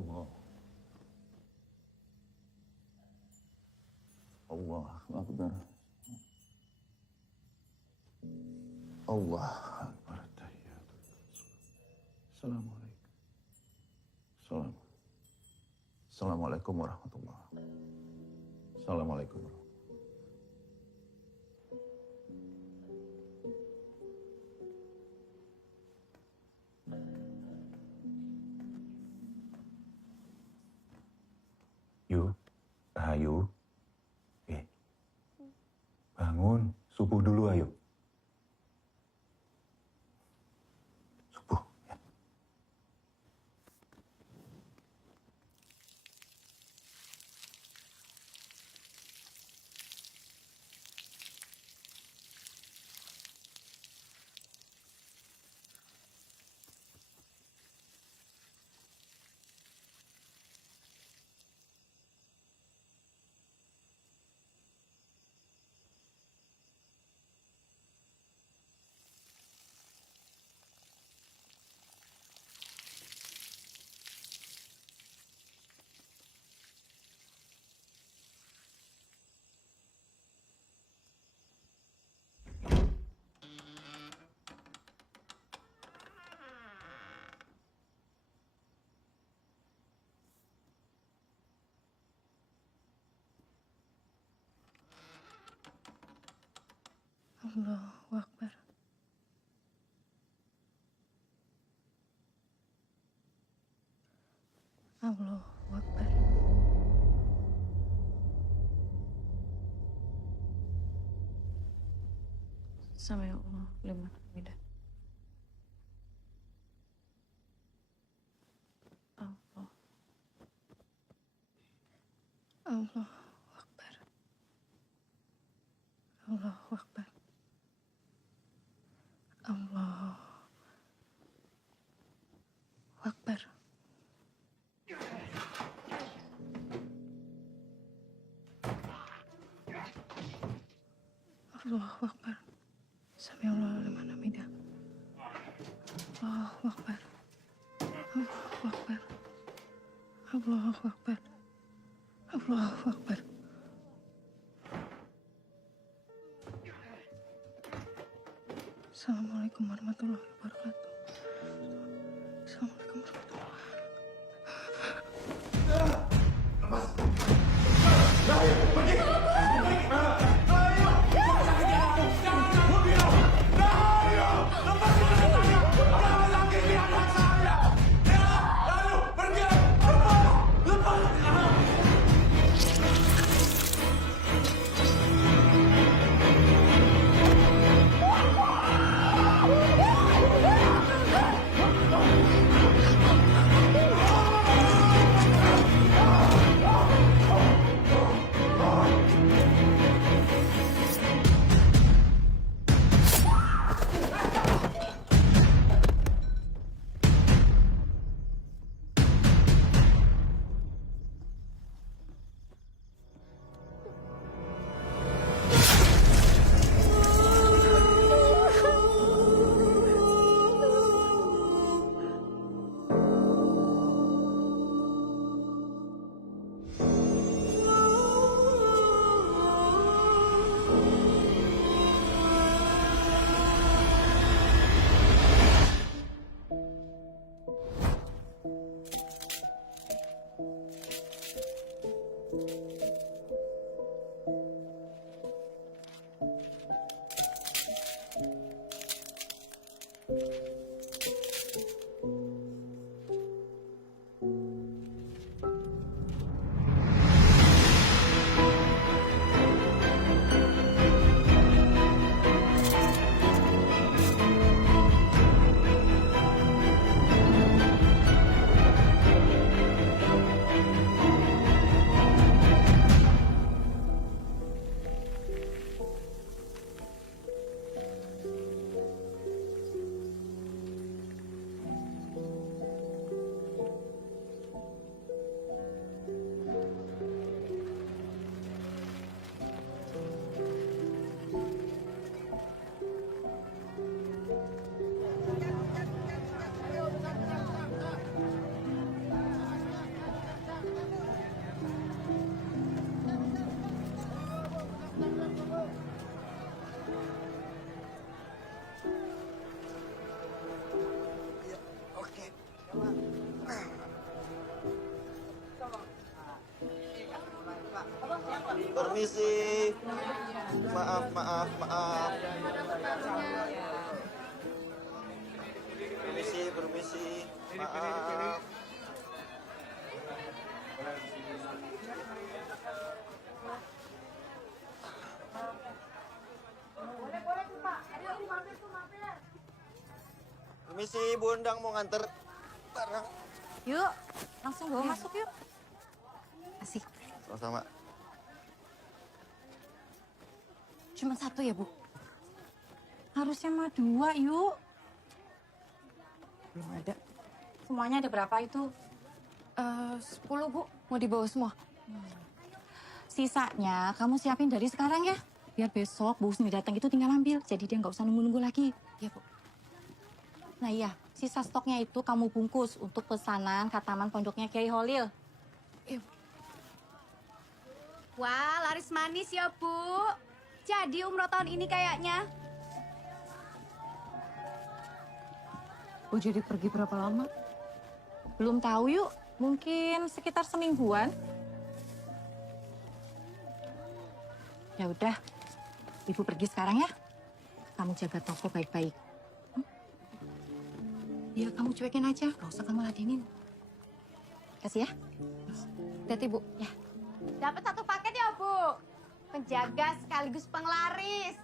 Allah. Allahu Akbar. Allah Akbar. Assalamualaikum. Assalamualaikum warahmatullahi wabarakatuh. Assalamualaikum. Yu, Rahayu. Bangun, subuh dulu ayo. Subuh, ya. Allahu Akbar. Allahu Akbar. Sami Allah liman hamidah. Allah. Allahu Akbar. Allahu Akbar. Allahu Akbar. Allahu Akbar. Sami Allah liman hamidah. Allahu Akbar. Allahu Akbar. Allahu Akbar. Allahu Akbar. Assalamualaikum warahmatullahi wabarakatuh. Assalamualaikum warahmatullahi Lepas! Permisi. Maaf. Permisi. Maaf. Permisi, Bu Endang mau nganter barang. Yuk, langsung bawa masuk yuk. Asik. Sama-sama. Cuma satu ya, Bu? Harusnya mah 2, yuk. Belum ada. Semuanya ada berapa itu? 10, Bu. Mau dibawa semua? Sisanya kamu siapin dari sekarang ya. Biar besok Bu Husni datang itu tinggal ambil. Jadi dia nggak usah nunggu-nunggu lagi. Iya, Bu. Nah iya, sisa stoknya itu kamu bungkus untuk pesanan Kataman Pondoknya Kiai Holil. Iya, Bu. Wah, laris manis ya, Bu. Jadi umroh tahun ini kayaknya. Bu jadi pergi berapa lama? Belum tahu yuk, mungkin sekitar semingguan. Ya udah, Ibu pergi sekarang ya. Kamu jaga toko baik-baik. Ya kamu cuekin aja, gak usah kamu ladenin. Kasih ya. Hati-hati, Bu. Ya. Dapat satu paket ya, Bu. Penjaga sekaligus penglaris.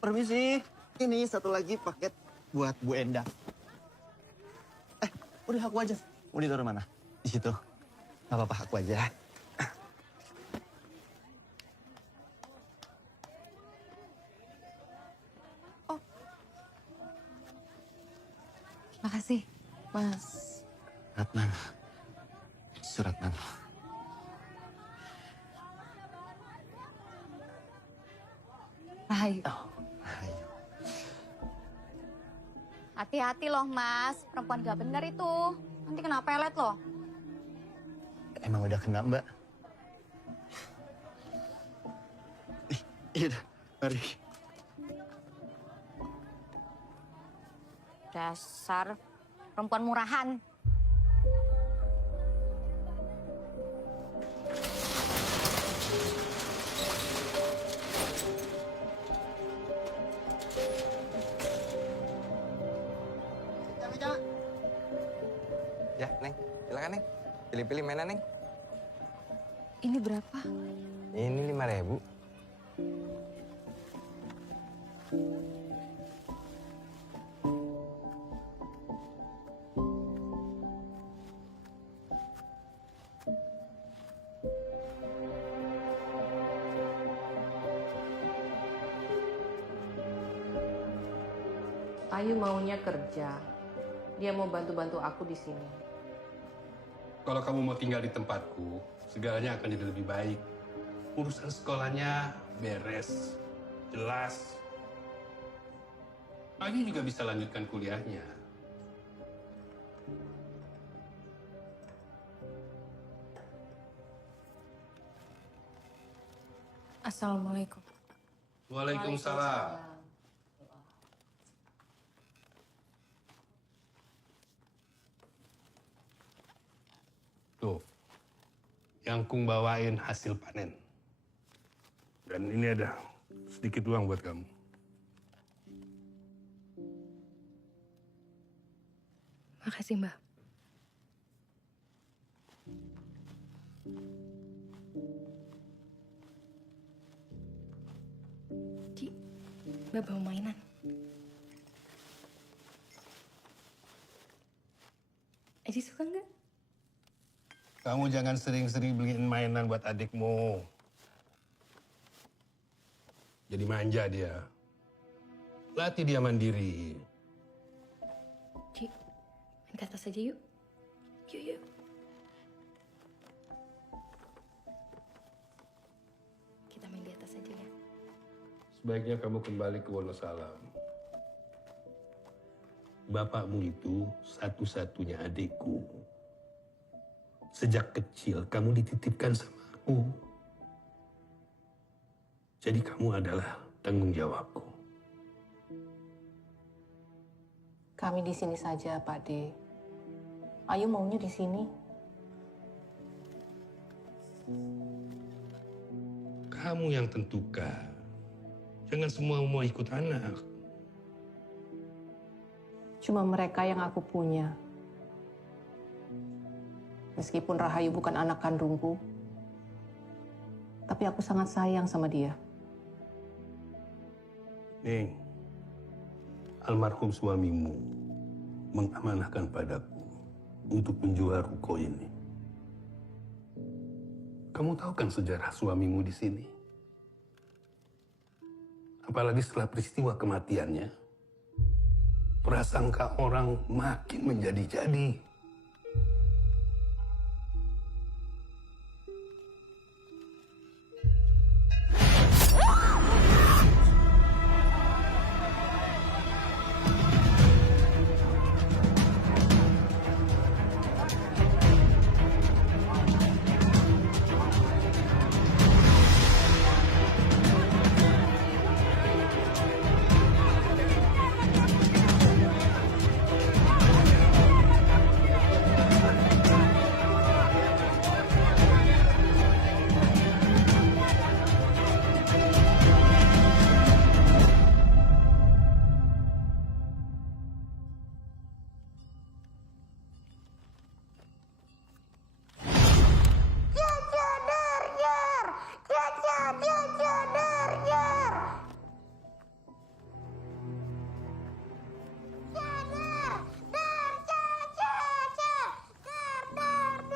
Permisi. Ini satu lagi paket buat Bu Endang. Udah aku aja. Mau ditaruh mana? Di situ. Gak apa-apa, aku aja. Makasih, Mas. Ratnan. Suratnan. Rahayu. Hai. Hati-hati loh, Mas. Perempuan gak bener itu. Nanti kena pelet loh. Emang udah kena, Mbak? Iya, mari. Dasar perempuan murahan. Ya, Neng. Silakan, Neng. Pilih-pilih mainan, Neng. Ini berapa? Ini 5.000. Ayu maunya kerja. Dia mau bantu-bantu aku di sini. Kalau kamu mau tinggal di tempatku, segalanya akan jadi lebih baik. Urusan sekolahnya beres, jelas. Ayu juga bisa lanjutkan kuliahnya. Assalamualaikum. Waalaikumsalam. Tuh, yang Kung bawain hasil panen. Dan ini ada sedikit uang buat kamu. Makasih, Mbak. Ci, Mbak bawa mainan. Aji suka nggak? Kamu jangan sering-sering beliin mainan buat adikmu. Jadi manja dia. Latih dia mandiri. Ci, main ke atas aja yuk. Yuk. Kita main di atas aja ya. Sebaiknya kamu kembali ke Wonosalam. Bapakmu itu satu-satunya adikku. Sejak kecil kamu dititipkan sama aku. Jadi kamu adalah tanggung jawabku. Kami di sini saja, Pak D. Ayu maunya di sini. Kamu yang tentukan. Jangan semua mau ikut anak. Cuma mereka yang aku punya. Meskipun Rahayu bukan anak kandungku, tapi aku sangat sayang sama dia. Neng, almarhum suamimu mengamanahkan padaku untuk menjual ruko ini. Kamu tahu kan sejarah suamimu di sini? Apalagi setelah peristiwa kematiannya, prasangka orang makin menjadi-jadi.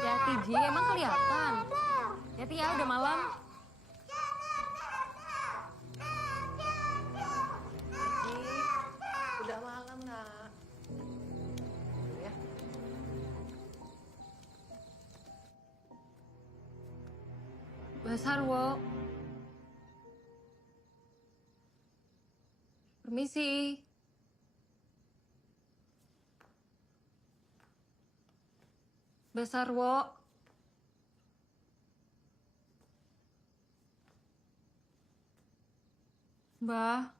Hati Ji, emang kelihatan. Hati ya, udah malam. Udah malam, Nak. Ya. Mbak Sarwo. Permisi. Mbak Sarwo. Mbak.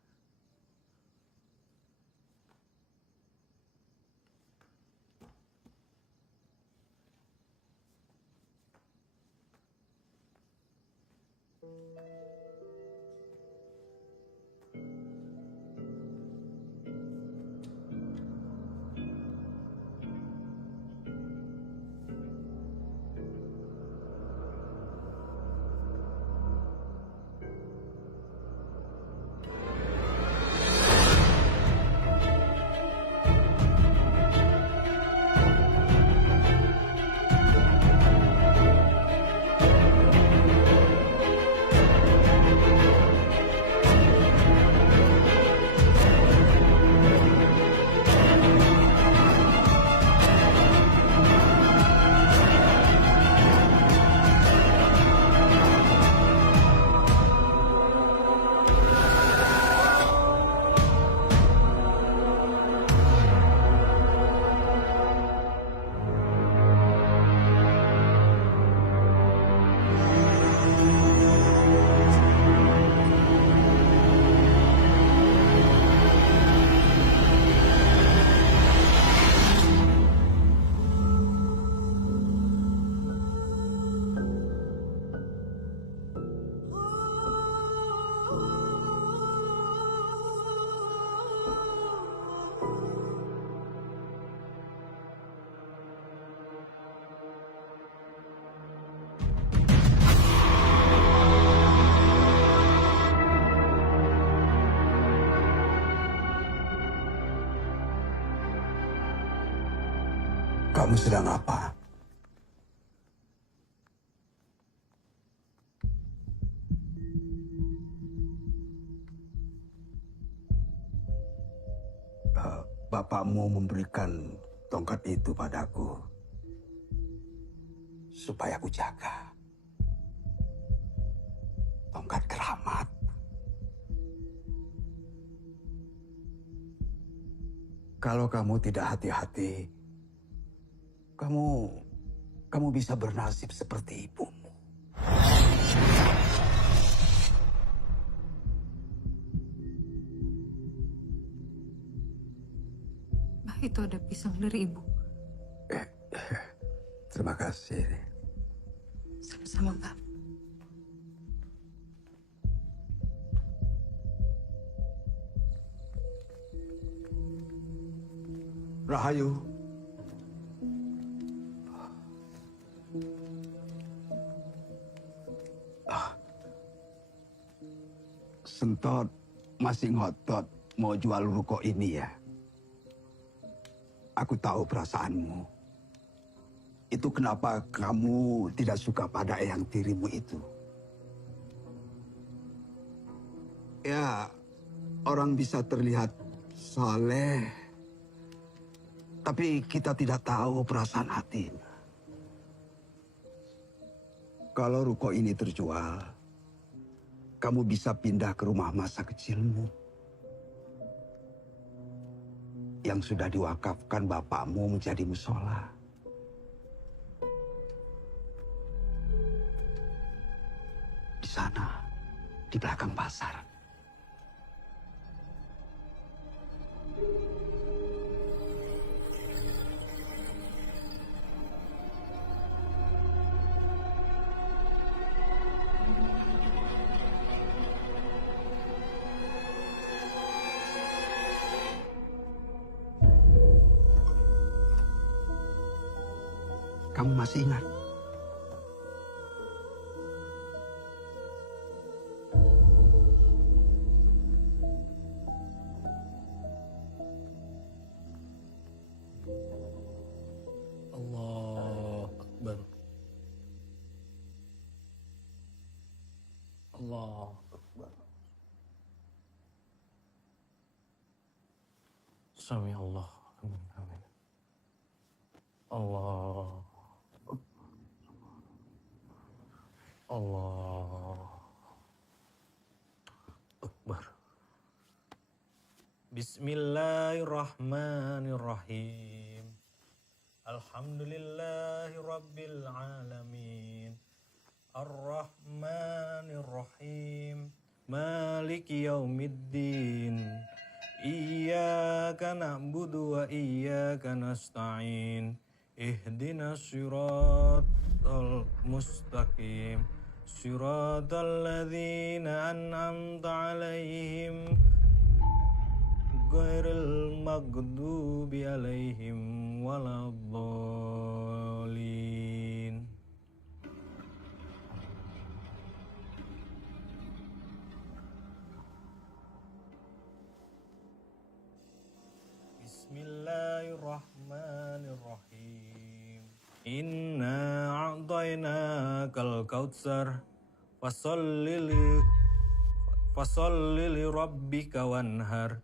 Kamu sedang apa? Bapakmu memberikan tongkat itu padaku supaya aku jaga. Tongkat keramat. Kalau kamu tidak hati-hati, kamu bisa bernasib seperti ibumu. Baik. Itu ada pisang dari ibu. Terima kasih. Sama-sama, Pak. Rahayu. Sentot masih ngotot mau jual ruko ini ya. Aku tahu perasaanmu. Itu kenapa kamu tidak suka pada eyang tirimu itu. Ya, orang bisa terlihat saleh, tapi kita tidak tahu perasaan hatinya. Kalau ruko ini terjual, kamu bisa pindah ke rumah masa kecilmu yang sudah diwakafkan bapakmu menjadi musola. Di sana, di belakang pasar. Kamu masih ingat? Allah Akbar. Allah Akbar. Sami Allah. Amin. Amin. Allah. Allah Akbar. Bismillahirrahmanirrahim. Alhamdulillahi rabbil alamin. Ar-Rahmanir-Rahim. Maliki yaumiddin. Iyyaka na'budu wa iyyaka nasta'in. Ihdinas siratal mustaqim. Siratal ladzina an'amta 'alaihim ghairil maghdubi 'alaihim waladdallin. Bismillahirrahmanirrahim. Inna a'tainakal kautsar fasalli li rabbika wanhar.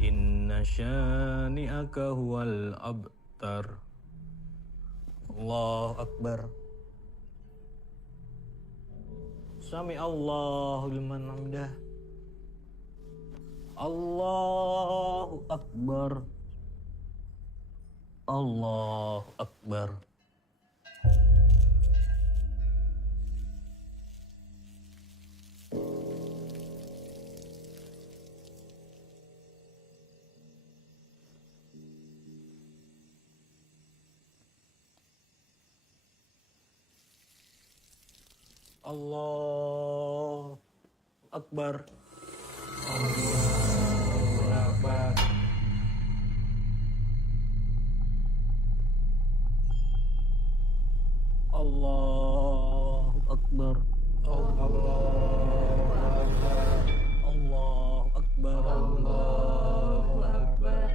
Inna syani'aka huwal abtar. Allahu Akbar. Sami Allahu liman hamdah. Allahu Akbar. Allahu Akbar. Allahu Akbar. Allahu Akbar. Allahu Akbar. Allahu Akbar. Allahu Akbar. Allahu Akbar.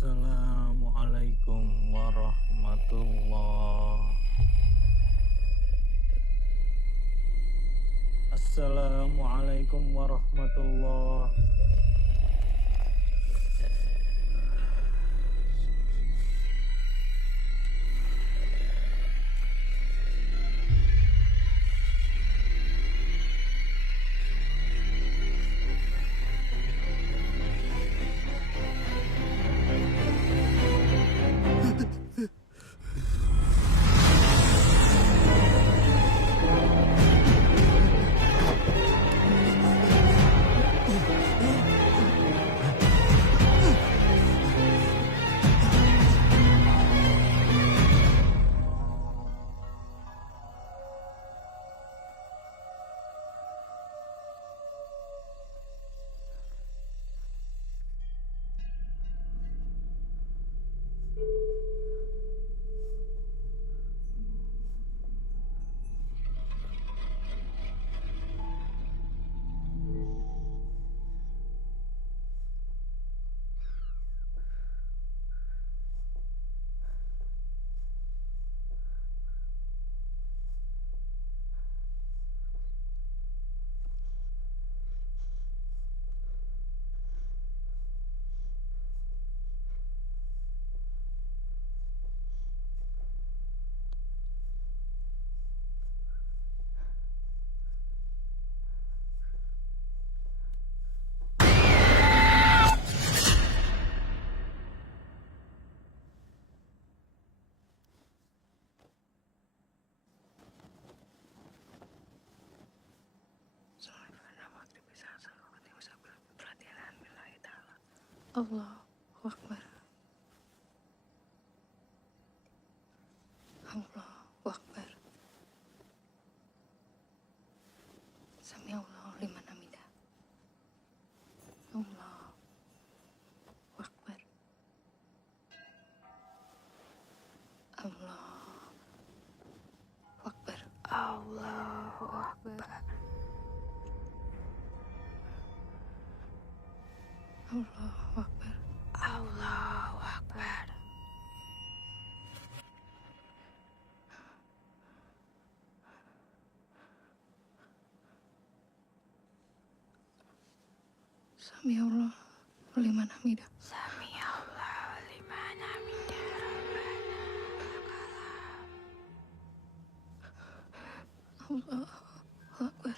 Assalamualaikum warahmatullahi. Assalamualaikum warahmatullahi. Allahu Akbar. Allahu Akbar. Sami Allahu liman hamidah. Allahu Akbar. Allahu Akbar. Allahu Akbar. Allahu Akbar. Allahu Akbar. Sami Allah liman hamidah. Sami Allah liman hamidah. Allahu Akbar.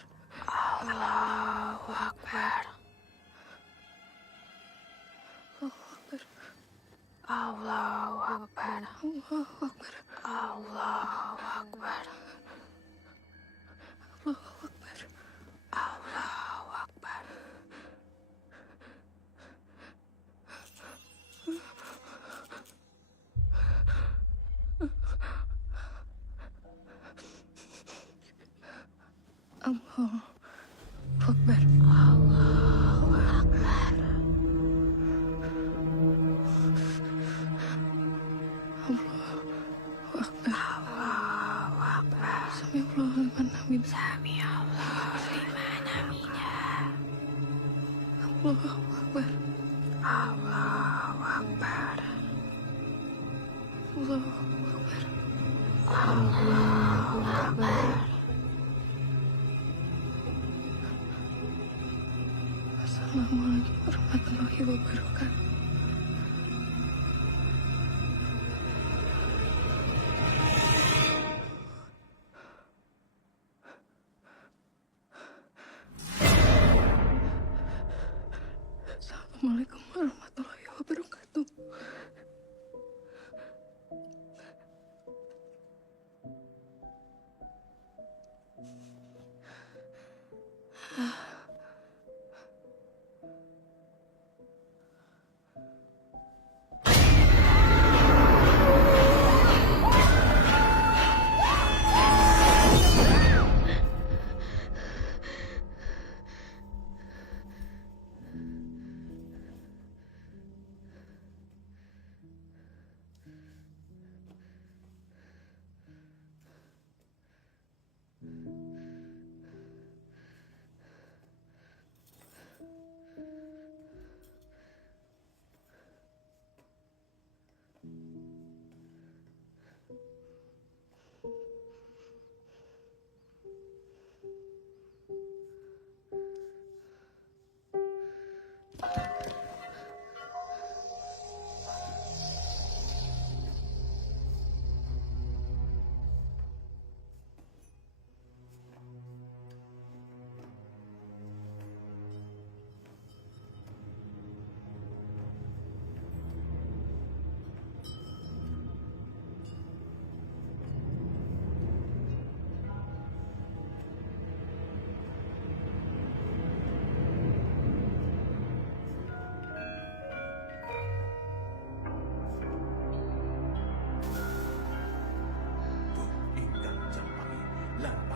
Allahu Akbar. Allahu Akbar. Allahu Akbar. Allahu Akbar. Allahu Akbar. Allahu Akbar. Allahu Akbar. Allahu Akbar. Sami Allah liman hamidah. Sami Allah liman hamidah. Allahu Akbar. Allahu Akbar. Allahu Akbar. Allahu Akbar. Assalamualaikum warahmatullahi wabarakatuh. Assalamualaikum warahmatullahi wabarakatuh.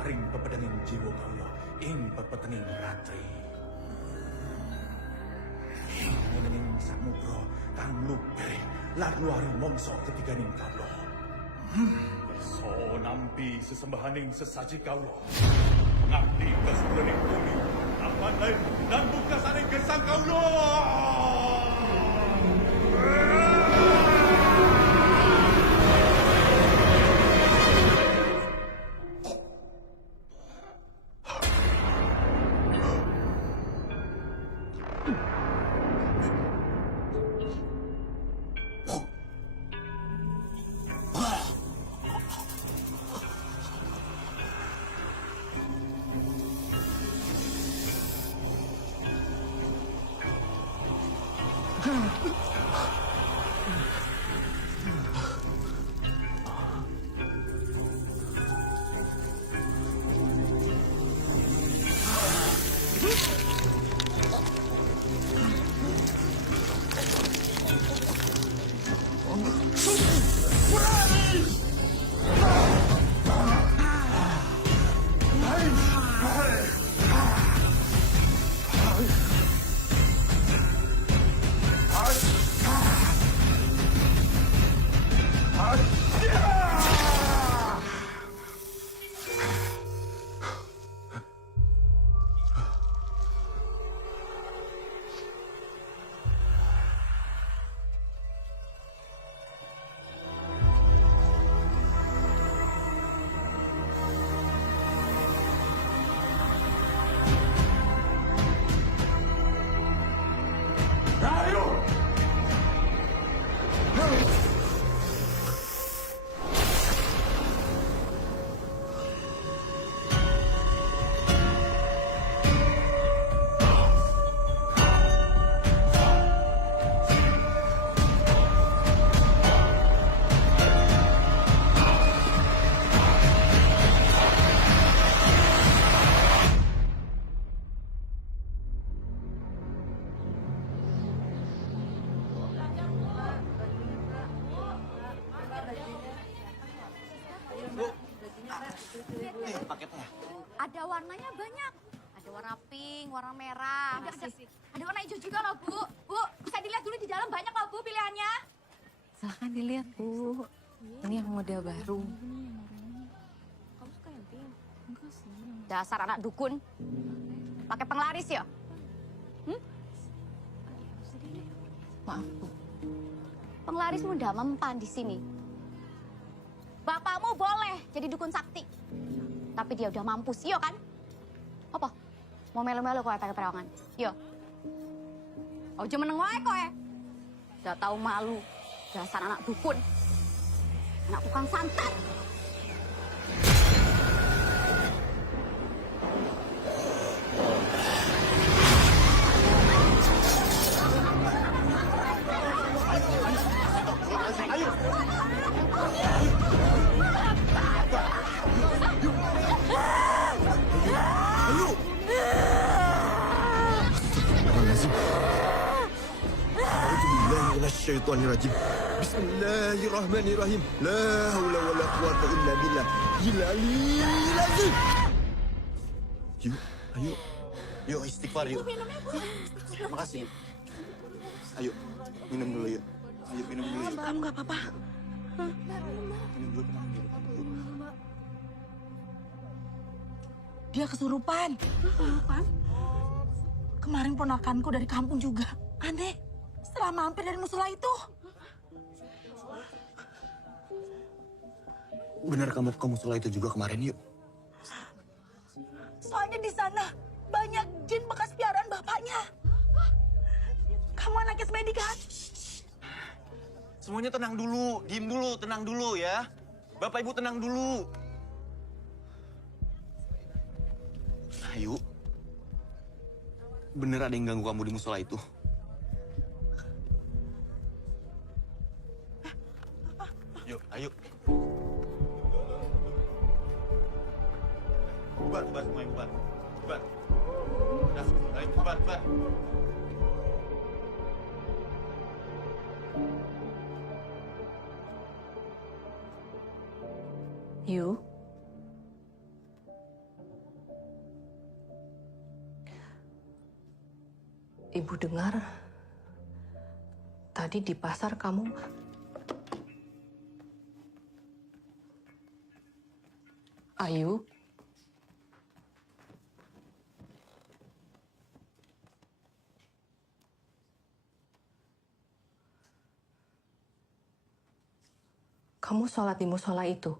Paring pepedangan jiwa kawula ing pepetening ratri. Ing ngening samudra kang lubrih lan luaring mangsa ketiganing kawula. So nampi sesembahaning sesaji kawula. Ngabdi keseluruhing bumi, aman lain dan buka saling gesang kawula. Paketnya. Ada warnanya banyak. Ada warna pink, warna merah. Ada warna hijau juga loh, Bu. Bu, bisa dilihat dulu di dalam banyak loh, Bu, pilihannya. Silahkan dilihat, Bu. Ini yang model baru. Dasar anak dukun. Pakai penglaris ya? Maaf, Bu. Penglaris muda mempan di sini. Bapakmu boleh jadi dukun sakti. Tapi dia udah mampus, iya kan? Apa? Mau melu-melu kowe pakai perawangan? Yo. Ojo meneng wae kowe. Udah tahu malu. Dasar anak dukun. Anak tukang santet. Minasyaitonirrajim. Bismillahirrahmanirrahim. La haula wala quwata illa billah. Hilalil azim. Yuk, ayo. Yuk istighfar yuk. Makasih. Ayo, minum dulu yuk. Ayo minum dulu yuk. Kamu nggak apa-apa? Minum dulu, tenang dulu. Dia kesurupan. Kesurupan? Kemarin ponakanku dari kampung juga. Aneh. Setelah mampir dari musola itu. Benar kamu ke musola itu juga kemarin yuk. Soalnya di sana banyak jin bekas piaraan bapaknya. Kamu anaknya Smedi kan? Semuanya tenang dulu, diem dulu, tenang dulu ya. Bapak Ibu tenang dulu. Ayo. Bener ada yang ganggu kamu di musola itu? Yuk, ayo. Bubar semuanya, bubar. Bubar. Udah, ayo bubar. Yu, Ibu dengar tadi di pasar kamu Ayu, kamu sholat di musola itu?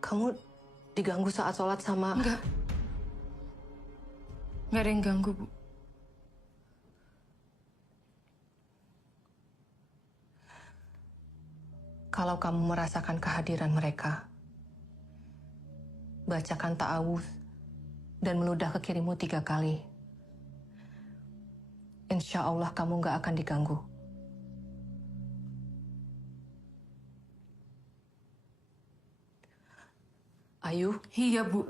Kamu diganggu saat sholat sama... Enggak. Enggak ada yang ganggu, Bu. Kalau kamu merasakan kehadiran mereka, bacakan ta'awuz dan meludah ke kirimu 3 kali. Insya Allah kamu nggak akan diganggu. Ayu? Iya, Bu.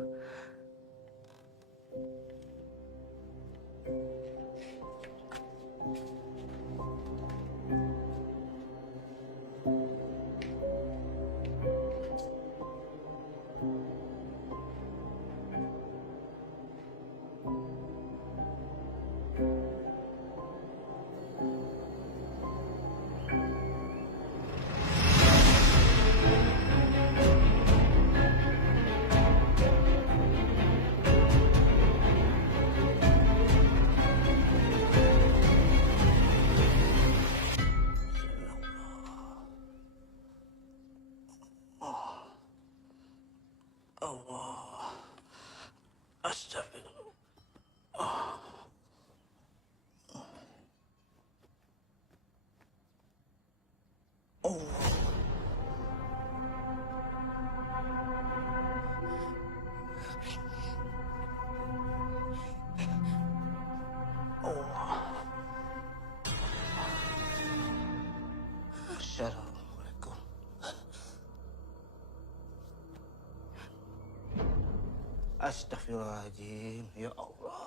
Astagfirullahaladzim. Ya Allah.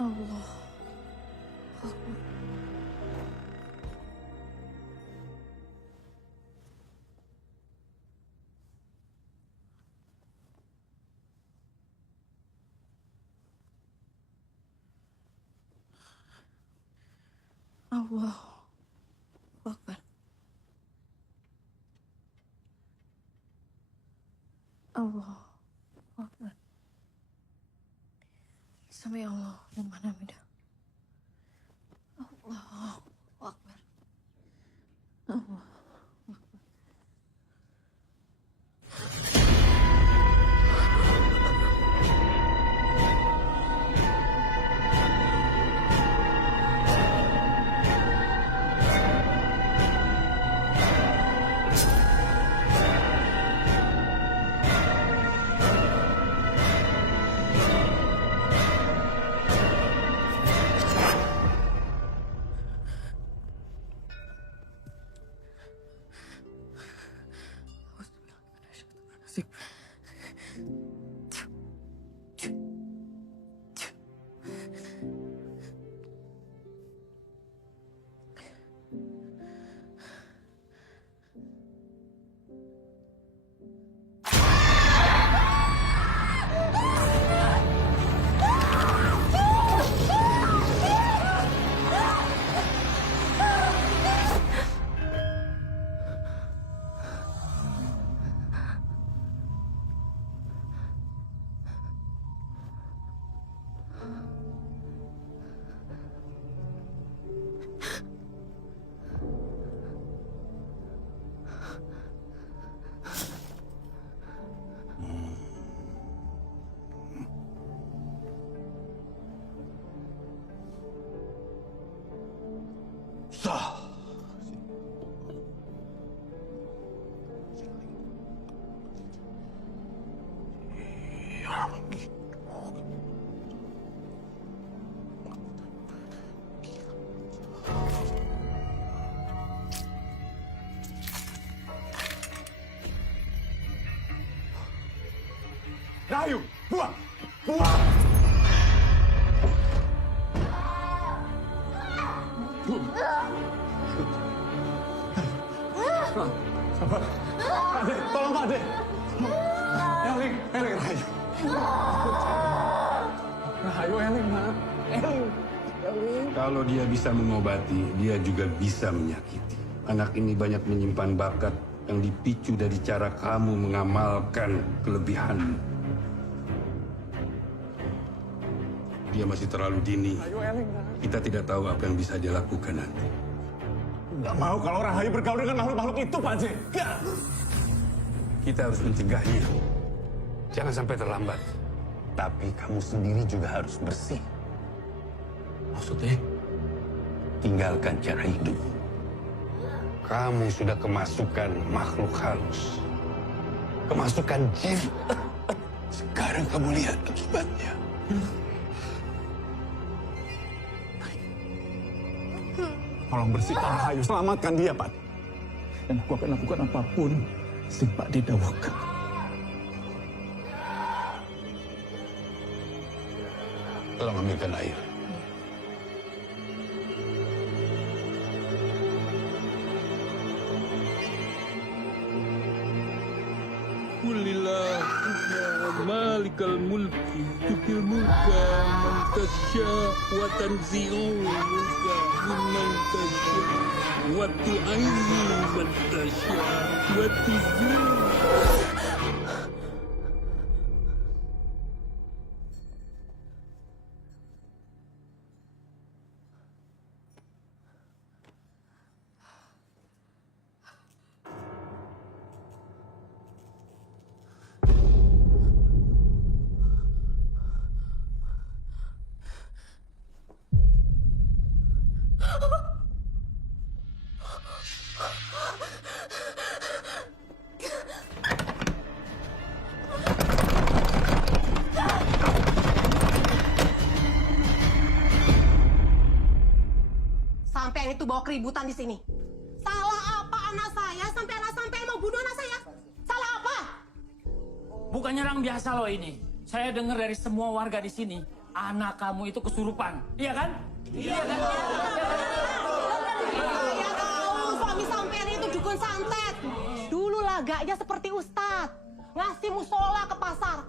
Allah. Allah. Akbar. Allah. Akbar. Sami Allah liman hamidah. Allah Akbar. Allah. Sah. Rahayu, buang! Buang! Sabar. Ade, tolong Ade. Eling, Rahayu. Rahayu, Eling, nak. Eling. Kalau dia bisa mengobati, dia juga bisa menyakiti. Anak ini banyak menyimpan bakat yang dipicu dari cara kamu mengamalkan kelebihanmu. Dia masih terlalu dini. Kita tidak tahu apa yang bisa dia lakukan nanti. Nggak mau kalau Rahayu bergaul dengan makhluk-makhluk itu, Pak J. Nggak. Kita harus mencegahnya. Jangan sampai terlambat. Tapi kamu sendiri juga harus bersih. Maksudnya? Tinggalkan cara hidup. Kamu sudah kemasukan makhluk halus. Kemasukan jin. Sekarang kamu lihat akibatnya. Tolong bersihkan Rahayu, selamatkan dia, Pak. Dan aku akan lakukan apapun sing Pak didawuhkan. Tolong ambilkan air. Kulillahumma malikal mulki tutil mulka man tasya wa tanzi'ul mulka mimman tasya wa tu'izzu man tasya wa tuzillu. keributan di sini? Salah apa anak saya sampai anak sampai mau bunuh anak saya? Salah apa? Bukan nyerang biasa loh ini. Saya dengar dari semua warga di sini, anak kamu itu kesurupan. Iya kan? Iya kan? Saya tahu suami sampean itu dukun santet. Dulu lagaknya seperti ustadz, ngasih musola ke pasar.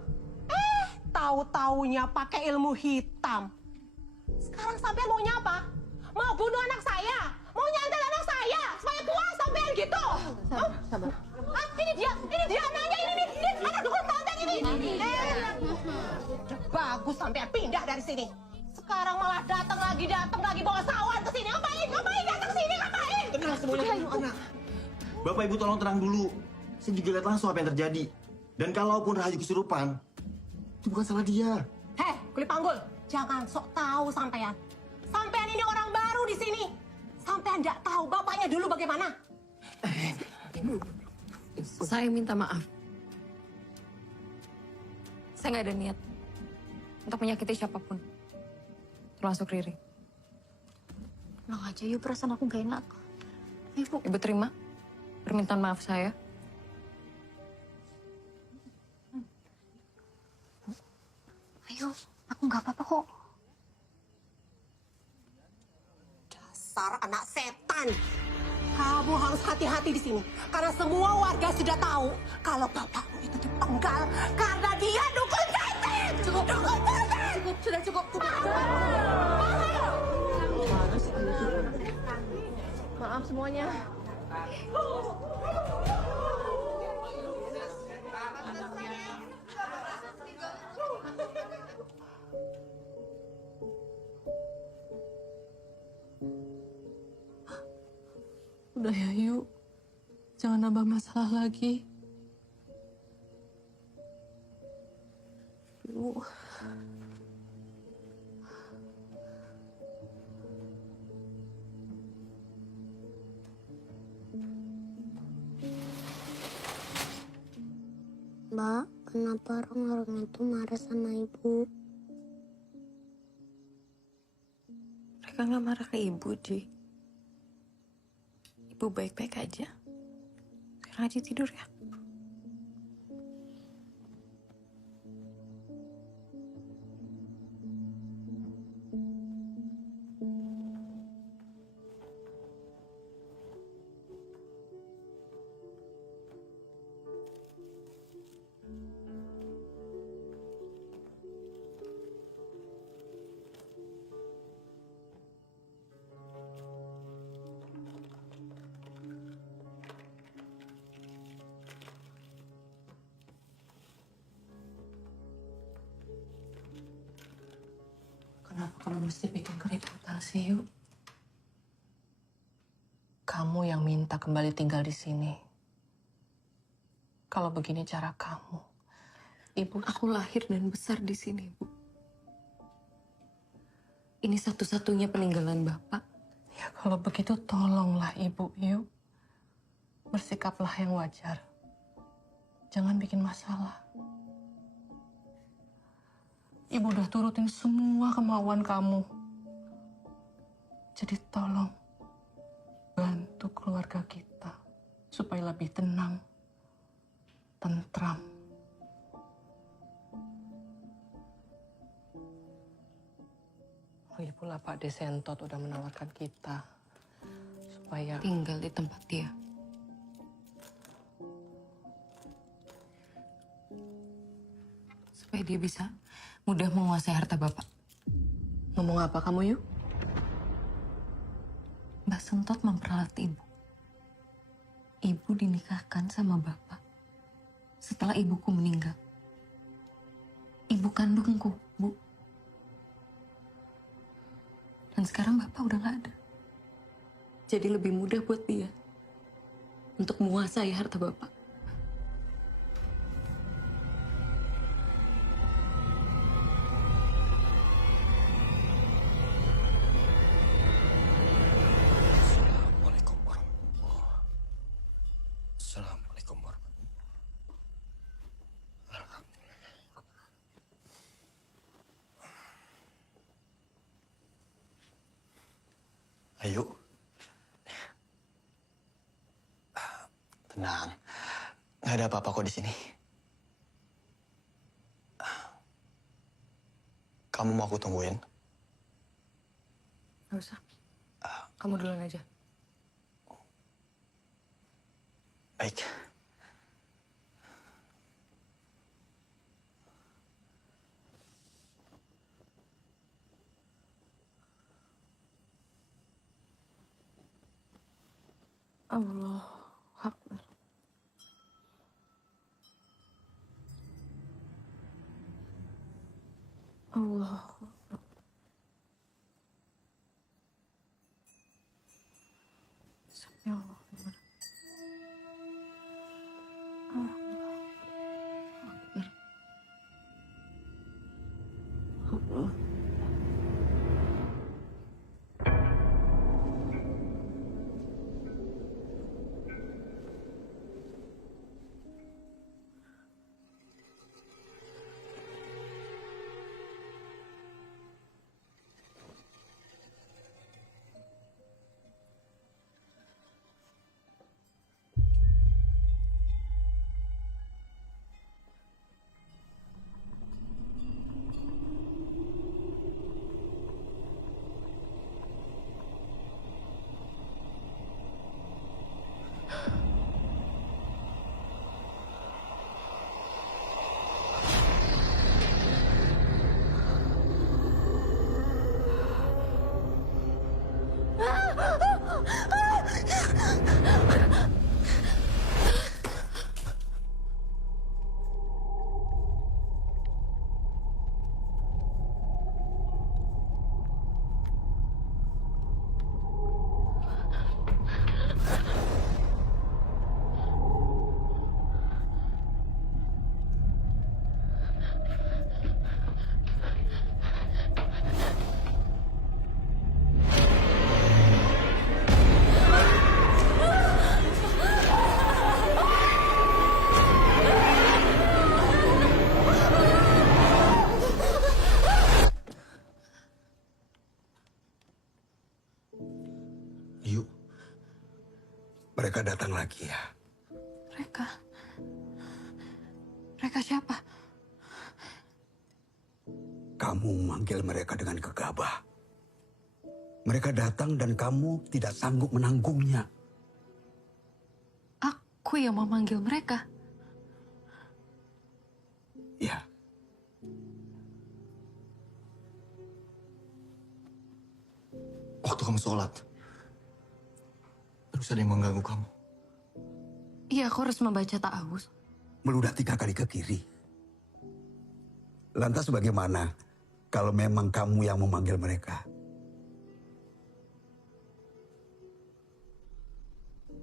Tahu-taunya pakai ilmu hitam. Sekarang sampean maunya apa? Mau bunuh anak saya? Mau nyantet anak saya? Supaya puas sampean gitu? Sabar. Ah, ini dia anaknya ini anak dukun santet ini. Bagus sampean pindah dari sini. Sekarang malah datang lagi bawa sawan ke sini. Ngapain datang sini? Ngapain? Tenang semuanya, anak. Bapak Ibu tolong tenang dulu. Saya juga lihat langsung apa yang terjadi. Dan kalaupun Rahayu kesurupan, itu bukan salah dia. Heh, kulit panggul. Jangan sok tahu sampean. Sampean ini orang baru di sini. Sampean nggak tahu bapaknya dulu bagaimana. Saya minta maaf. Saya nggak ada niat untuk menyakiti siapapun, termasuk Riri. Tenang aja yuk, perasaan aku gak enak. Ibu terima permintaan maaf saya. Ayo, aku nggak apa-apa kok. Dasar anak setan. Kamu harus hati-hati di sini. Karena semua warga sudah tahu kalau bapakmu itu dipenggal karena dia dukun santet. Cukup. Sudah cukup. Maaf semuanya. Udah ya, yuk. Jangan nambah masalah lagi. Yuk. Mbak, kenapa orang-orang itu marah sama ibu? Mereka nggak marah ke ibu, Di. Ibu baik-baik aja. Sekarang aja tidur ya. Kenapa kamu mesti bikin keributan sih, yuk? Kamu yang minta kembali tinggal di sini. Kalau begini cara kamu, ibu... Aku lahir dan besar di sini, Bu. Ini satu-satunya peninggalan Bapak. Ya kalau begitu tolonglah ibu, yuk. Bersikaplah yang wajar. Jangan bikin masalah. Ibu udah turutin semua kemauan kamu. Jadi tolong bantu keluarga kita supaya lebih tenang, tentram. Lagi pula Pak Desentot udah menawarkan kita supaya tinggal di tempat dia. Supaya dia bisa mudah menguasai harta Bapak. Ngomong apa kamu, yuk? Mbak Sentot memperalat ibu. Ibu dinikahkan sama Bapak setelah ibuku meninggal. Ibu kandungku, Bu. Dan sekarang Bapak udah gak ada. Jadi lebih mudah buat dia untuk menguasai harta Bapak. Assalamualaikum warahmatullahi. Ayo. Tenang, nggak ada apa-apa kok di sini. Kamu mau aku tungguin? Gak usah. Kamu duluan aja. Baik. Allah Akbar. Allah Akbar. Ya Allah. Allah Akbar. Allah. Yuk, mereka datang lagi ya. Mereka? Mereka siapa? Kamu memanggil mereka dengan gegabah. Mereka datang dan kamu tidak sanggup menanggungnya. Aku yang memanggil mereka. Ya. Waktu kamu sholat, terus ada yang mengganggu kamu. Iya, aku harus membaca ta'awuz. Meludah 3 kali ke kiri. Lantas bagaimana kalau memang kamu yang memanggil mereka?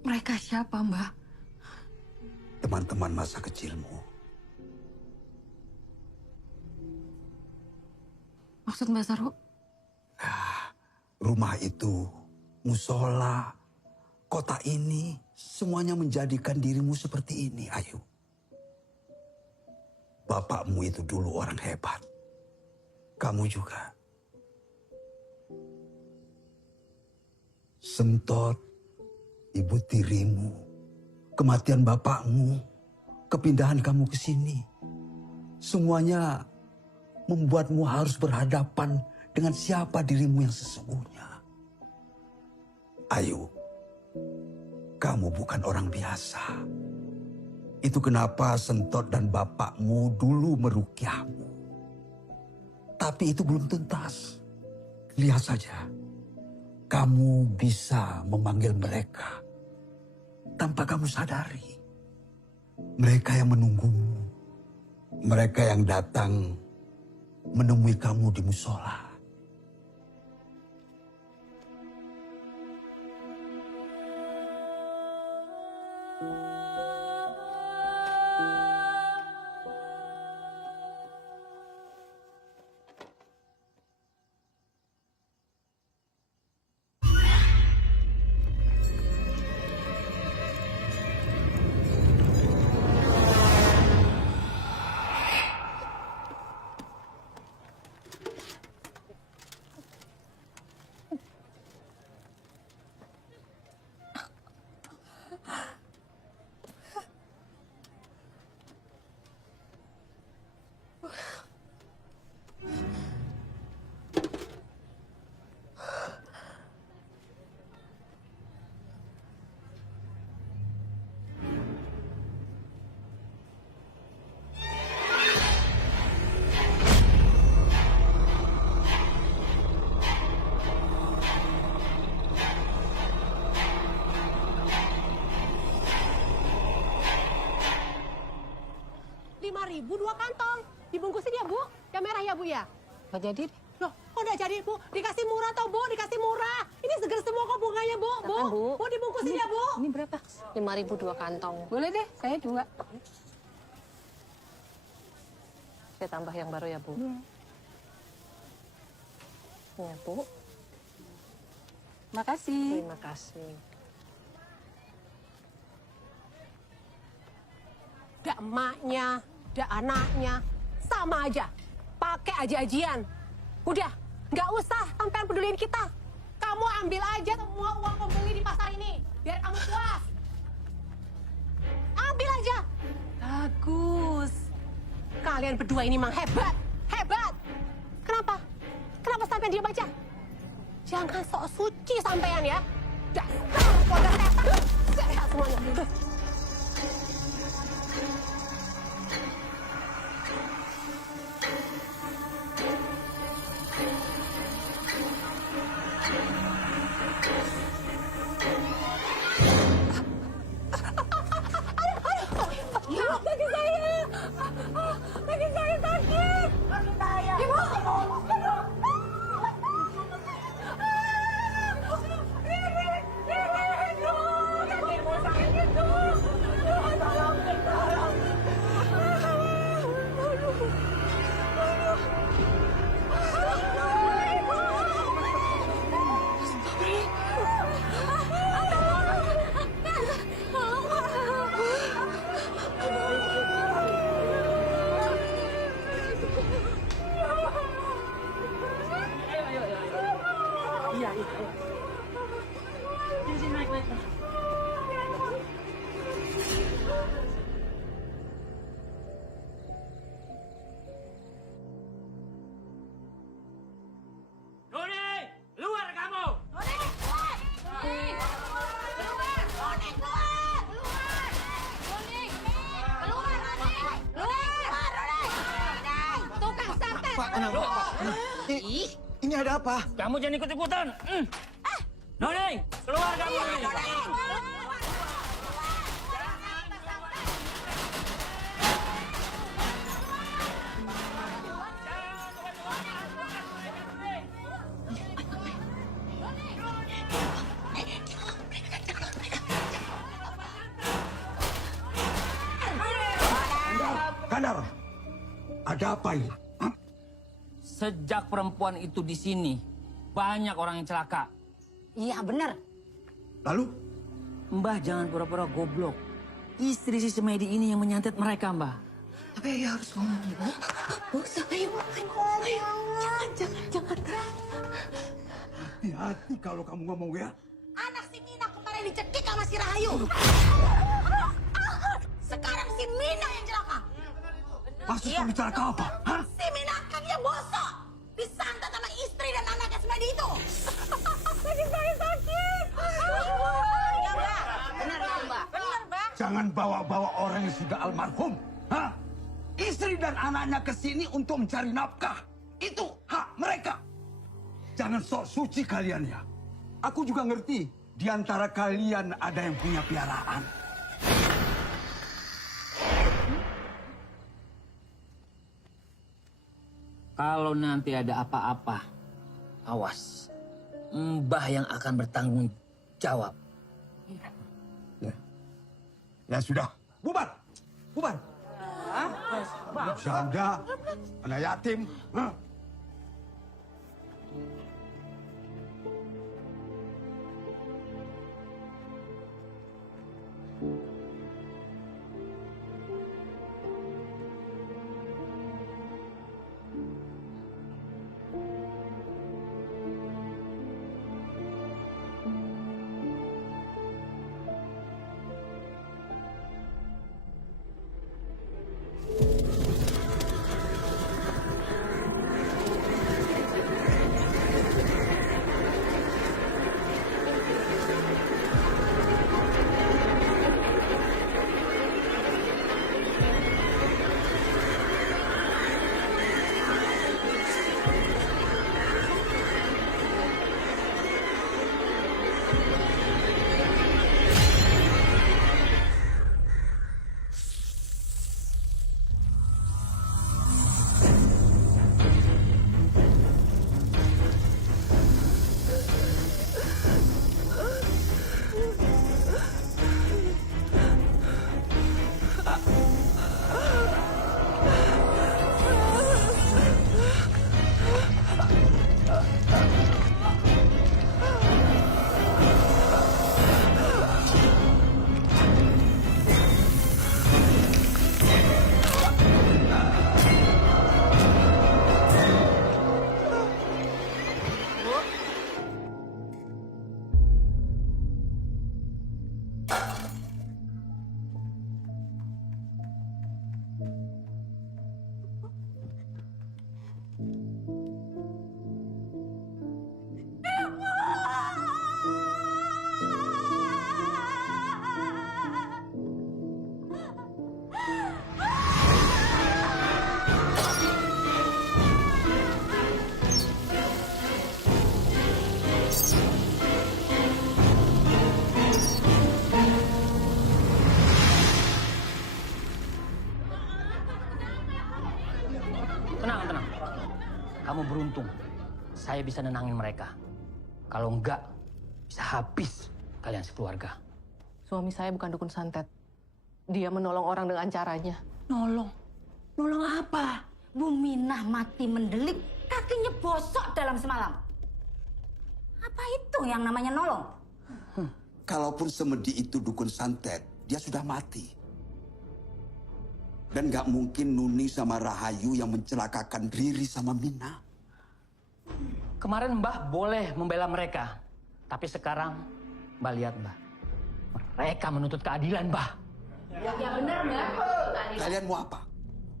Mereka siapa, Mbak? Teman-teman masa kecilmu. Maksud Mbak Saru? Rumah itu, musola, kota ini, semuanya menjadikan dirimu seperti ini, Ayu. Bapakmu itu dulu orang hebat. Kamu juga. Sentot, ibu tirimu, kematian bapakmu, kepindahan kamu ke sini. Semuanya membuatmu harus berhadapan dengan siapa dirimu yang sesungguhnya. Ayu, kamu bukan orang biasa. Itu kenapa Sentot dan bapakmu dulu merukyahmu. Tapi itu belum tuntas. Lihat saja, kamu bisa memanggil mereka tanpa kamu sadari. Mereka yang menunggumu. Mereka yang datang menemui kamu di musola. 5.000 2 kantong. Dibungkusin ya, Bu. Yang merah ya, Bu ya? Nggak jadi deh. Loh, kok nggak jadi, Bu? Dikasih murah toh, Bu. Dikasih murah. Ini seger semua kok bunganya, Bu. Bu, Kan, Bu. Bu dibungkusin ya, Bu. Ini berapa? 5.000 2 kantong. Boleh deh, saya 2. Saya tambah yang baru ya, Bu. Ya, Bu. Makasih. Terima kasih. Dak emaknya, dak anaknya, sama aja. Pakai aji-ajian. Udah, nggak usah sampean peduliin kita. Kamu ambil aja semua uang pembeli di pasar ini. Biar kamu puas. Ambil aja. Bagus. Kalian berdua ini memang hebat. Hebat. Kenapa? Kenapa sampean diam aja? Jangan sok suci sampean ya. Dasar keluarga setan. Sehat semuanya. Kaki saya! Kaki saya sakit! Kaki saya! Ibu! Kakimu sakit, Bu! Tolong! Noni, keluar kamu! Tukang santet! Pak, kenapa, Pak? Ini ada apa? Kamu jangan ikut-ikutan. Noni, keluar kamu! Kandar, ada apa ini? Sejak perempuan itu di sini, banyak orang yang celaka. Iya, benar. Lalu? Mbah jangan pura-pura goblok. Istri si Semedi ini yang menyantet mereka, Mbah. Tapi Ayu harus ngomong, Bu. Bu, ayo. Jangan. Hati-hati kalau kamu ngomong ya. Anak si Mina kemarin dicekik sama si Rahayu. Sekarang si Mina yang celaka. Maksud kamu celaka apa? Hah? Si Mina kakinya bosok. Disantet sama istri dan anaknya Semedi itu. Kaki saya sakit. Iya, Mbak. Benar, Mbak. Benar, Mbak. Jangan bawa-bawa orang yang sudah almarhum. Hah? Istri dan anaknya ke sini untuk mencari nafkah. Itu hak mereka. Jangan sok suci kalian ya. Aku juga ngerti di antara kalian ada yang punya piaraan. Kalau nanti ada apa-apa, awas. Mbah yang akan bertanggung jawab. Ya sudah, bubar. Janda, anak yatim. Hah? beruntung saya bisa nenangin mereka. Kalau enggak, bisa habis kalian sekeluarga. Suami saya bukan dukun santet. Dia menolong orang dengan caranya. Nolong? Nolong apa? Bu Minah mati mendelik, kakinya bosok dalam semalam. Apa itu yang namanya nolong? Kalaupun Semedi itu dukun santet, dia sudah mati. Dan gak mungkin Nuni sama Rahayu yang mencelakakan Riri sama Mina. Kemarin Mbah boleh membela mereka. Tapi sekarang Mbah lihat Mbah. Mereka menuntut keadilan Mbah. Ya benar Mbah. Kalian mau apa?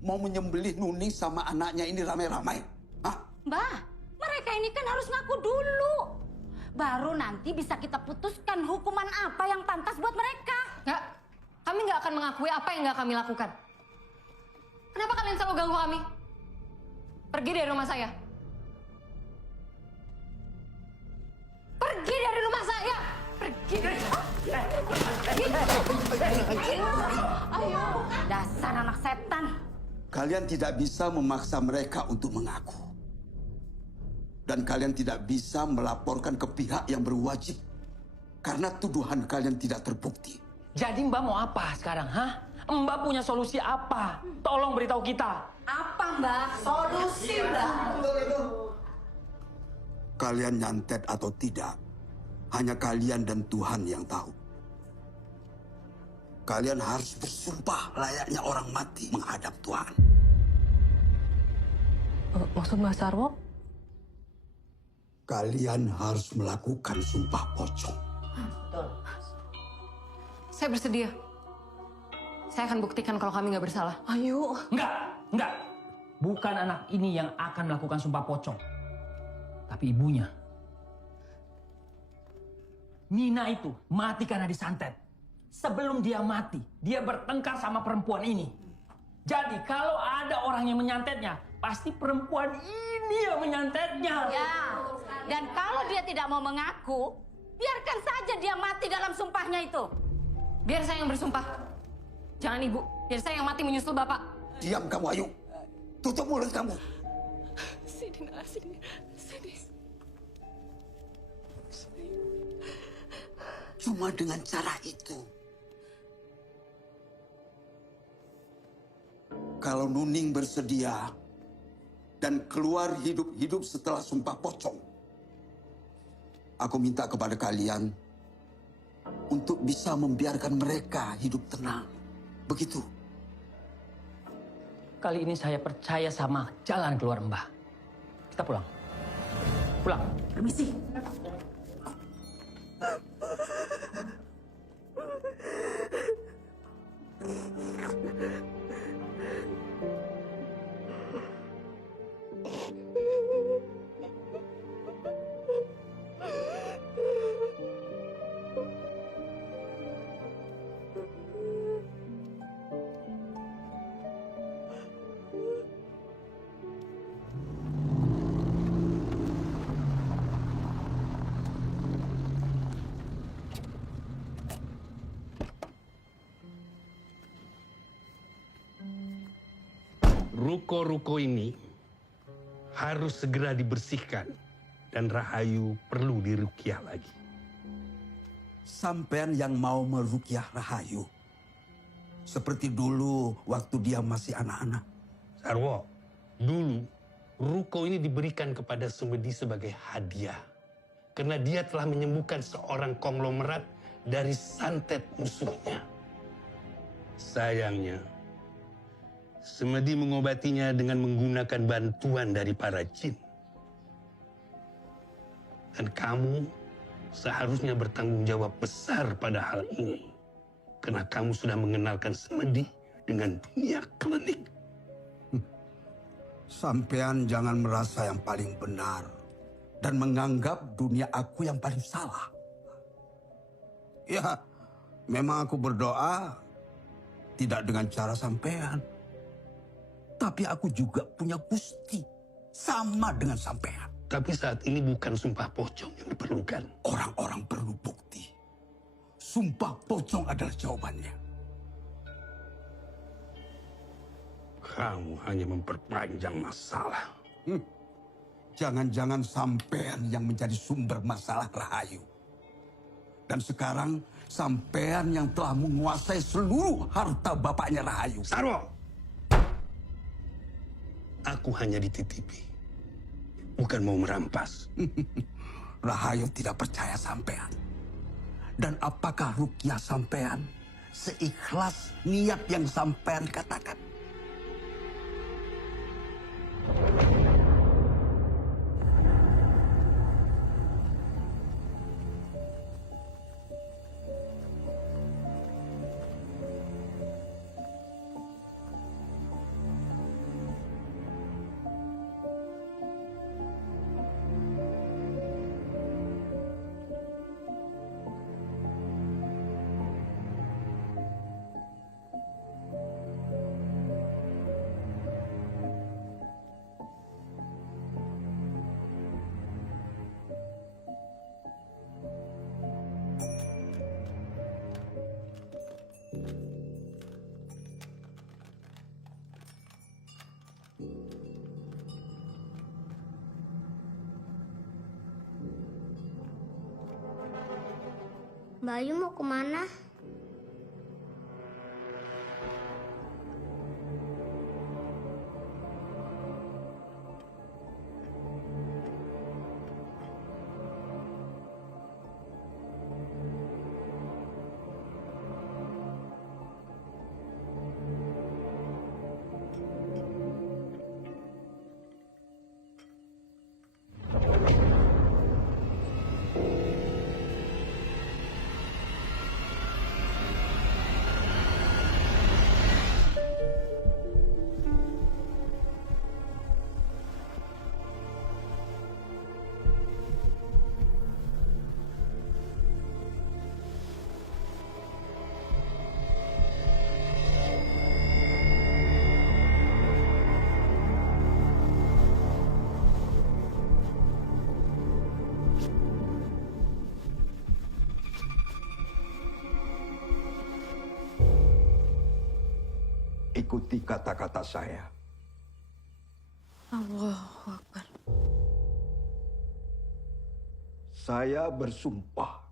Mau menyembelih Nuni sama anaknya ini ramai-ramai? Hah? Mbah, mereka ini kan harus ngaku dulu. Baru nanti bisa kita putuskan hukuman apa yang pantas buat mereka. Nggak, kami nggak akan mengakui apa yang nggak kami lakukan. Kenapa kalian selalu ganggu kami? Pergi dari rumah saya. Pergi dari rumah saya. Pergi. Ayo, dasar anak setan. Kalian tidak bisa memaksa mereka untuk mengaku. Dan kalian tidak bisa melaporkan ke pihak yang berwajib. Karena tuduhan kalian tidak terbukti. Jadi Mbah mau apa sekarang, hah? Mbah punya solusi apa? Tolong beritahu kita. Apa Mbah? Solusi Mbah. Kalian nyantet atau tidak, hanya kalian dan Tuhan yang tahu. Kalian harus bersumpah layaknya orang mati menghadap Tuhan. Maksud Mas Sarwo? Kalian harus melakukan sumpah pocong. Saya bersedia. Saya akan buktikan kalau kami nggak bersalah. Ayo. Enggak. Bukan anak ini yang akan melakukan sumpah pocong. Tapi ibunya. Nina itu mati karena disantet. Sebelum dia mati, dia bertengkar sama perempuan ini. Jadi kalau ada orang yang menyantetnya, pasti perempuan ini yang menyantetnya. Ya, dan kalau dia tidak mau mengaku, biarkan saja dia mati dalam sumpahnya itu. Biar saya yang bersumpah. Jangan ibu, biar saya yang mati menyusul bapak. Diam kamu, Ayu. Tutup mulut kamu. Sini. Cuma dengan cara itu. Kalau Nuning bersedia dan keluar hidup-hidup setelah sumpah pocong, aku minta kepada kalian untuk bisa membiarkan mereka hidup tenang. Begitu. Kali ini saya percaya sama jalan keluar Mbah. Kita pulang. Pulang. Permisi. Ruko-ruko ini harus segera dibersihkan dan Rahayu perlu dirukyah lagi. Sampean yang mau merukyah Rahayu. Seperti dulu waktu dia masih anak-anak. Sarwo, dulu ruko ini diberikan kepada Semedi sebagai hadiah. Karena dia telah menyembuhkan seorang konglomerat dari santet musuhnya. Sayangnya, Semedi mengobatinya dengan menggunakan bantuan dari para jin. Dan kamu seharusnya bertanggung jawab besar pada hal ini. Karena kamu sudah mengenalkan Semedi dengan dunia klinik. Sampean jangan merasa yang paling benar dan menganggap dunia aku yang paling salah. Ya, memang aku berdoa tidak dengan cara sampean. Tapi aku juga punya gusti sama dengan sampean. Tapi saat ini bukan sumpah pocong yang diperlukan. Orang-orang perlu bukti. Sumpah pocong adalah jawabannya. Kamu hanya memperpanjang masalah. Jangan-jangan sampean yang menjadi sumber masalah Rahayu. Dan sekarang sampean yang telah menguasai seluruh harta bapaknya Rahayu. Sarwo! Aku hanya dititipi. Bukan mau merampas. Rahayu tidak percaya sampean. Dan apakah rukyah sampean seikhlas niat yang sampean katakan? Bayu mau kemana? Ikuti kata-kata saya. Allahu Akbar. Saya bersumpah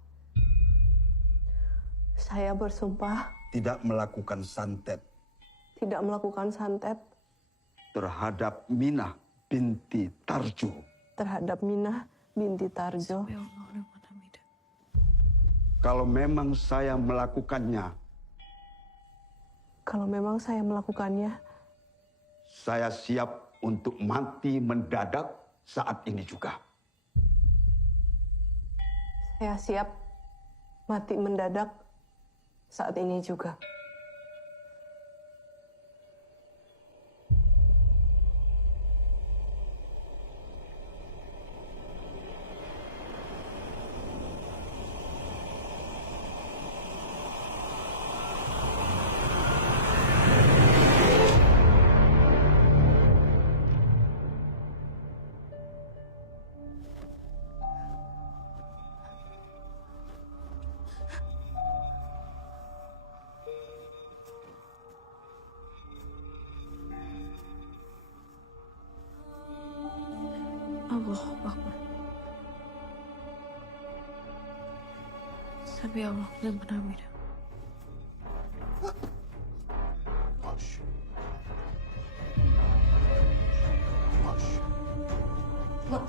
Saya bersumpah tidak melakukan santet tidak melakukan santet terhadap Minah binti Tarjo. terhadap Minah binti Tarjo. Kalau memang saya melakukannya, Kalau memang saya melakukannya, saya siap untuk mati mendadak saat ini juga. saya siap mati mendadak saat ini juga. Allahu Akbar. Sami Allah liman hamidah.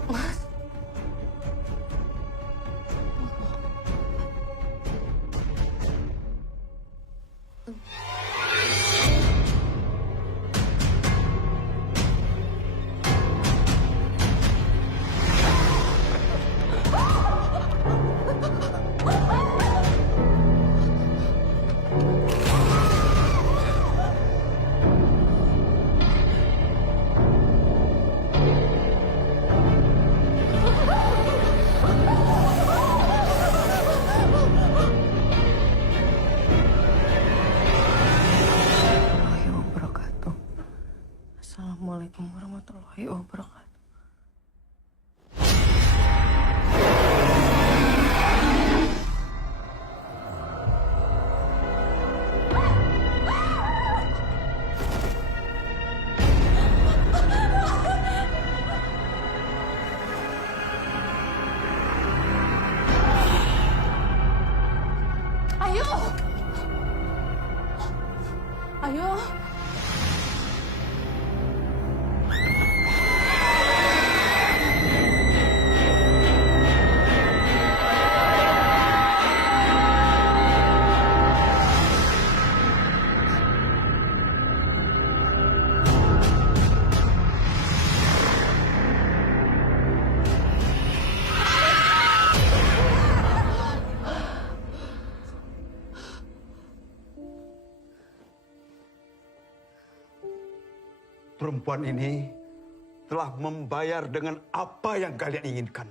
Mas. Ayo. Perempuan ini telah membayar dengan apa yang kalian inginkan.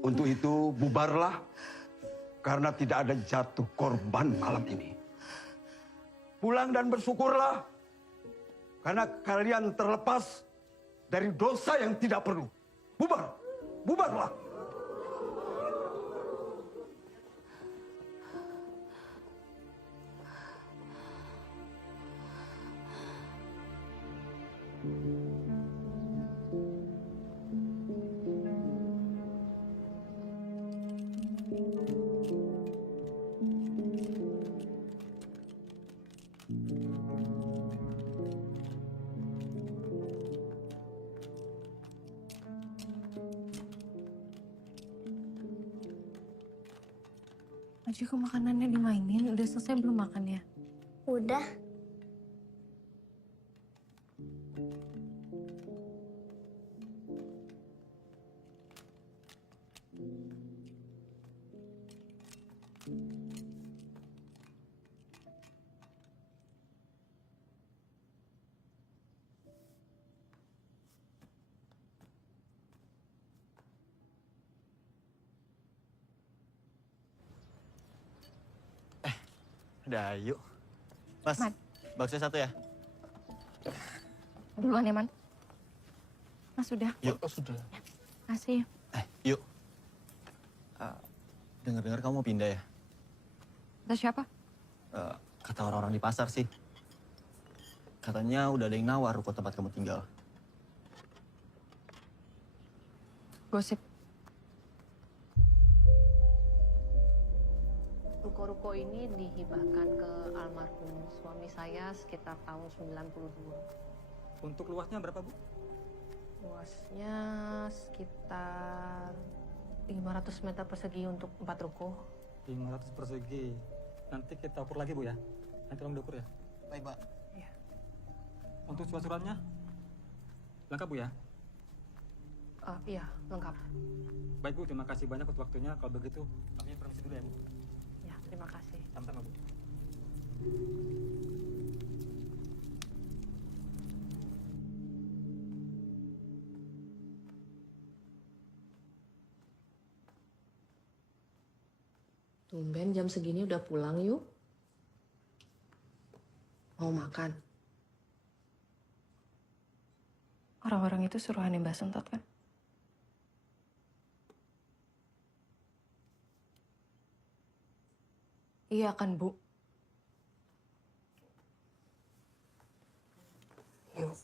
Untuk itu bubarlah karena tidak ada jatuh korban malam ini. Pulang dan bersyukurlah karena kalian terlepas dari dosa yang tidak perlu. Bubar, bubarlah. Aji, kok makanannya dimainin? Udah selesai belum makannya? Udah. Udah, yuk. Mas, Man. bakso satu ya? Duluan ya, Man. Mas, sudah. Yuk. Oh, sudah. Kasih. Yuk. Dengar-dengar kamu mau pindah ya? Kata siapa? Kata orang-orang di pasar sih. Katanya udah ada yang nawar ruko tempat kamu tinggal. Gosip. Ruko-ruko ini dihibahkan ke almarhum suami saya sekitar tahun 92. Untuk luasnya berapa, Bu? Luasnya sekitar 500 meter persegi untuk 4 ruko. 500 persegi. Nanti kita ukur lagi, Bu ya. Nanti tolong diukur ya. Baik, Pak. Iya. Untuk surat-suratnya lengkap, Bu ya? Iya, lengkap. Baik, Bu. Terima kasih banyak untuk waktunya. Kalau begitu, kami permisi dulu ya, Bu. Ya, terima kasih. Sama-sama, Bu. Tumben jam segini udah pulang yuk. Mau makan? Orang-orang itu suruhannya Mbak Sentot kan? Iya kan, Bu? Yuk.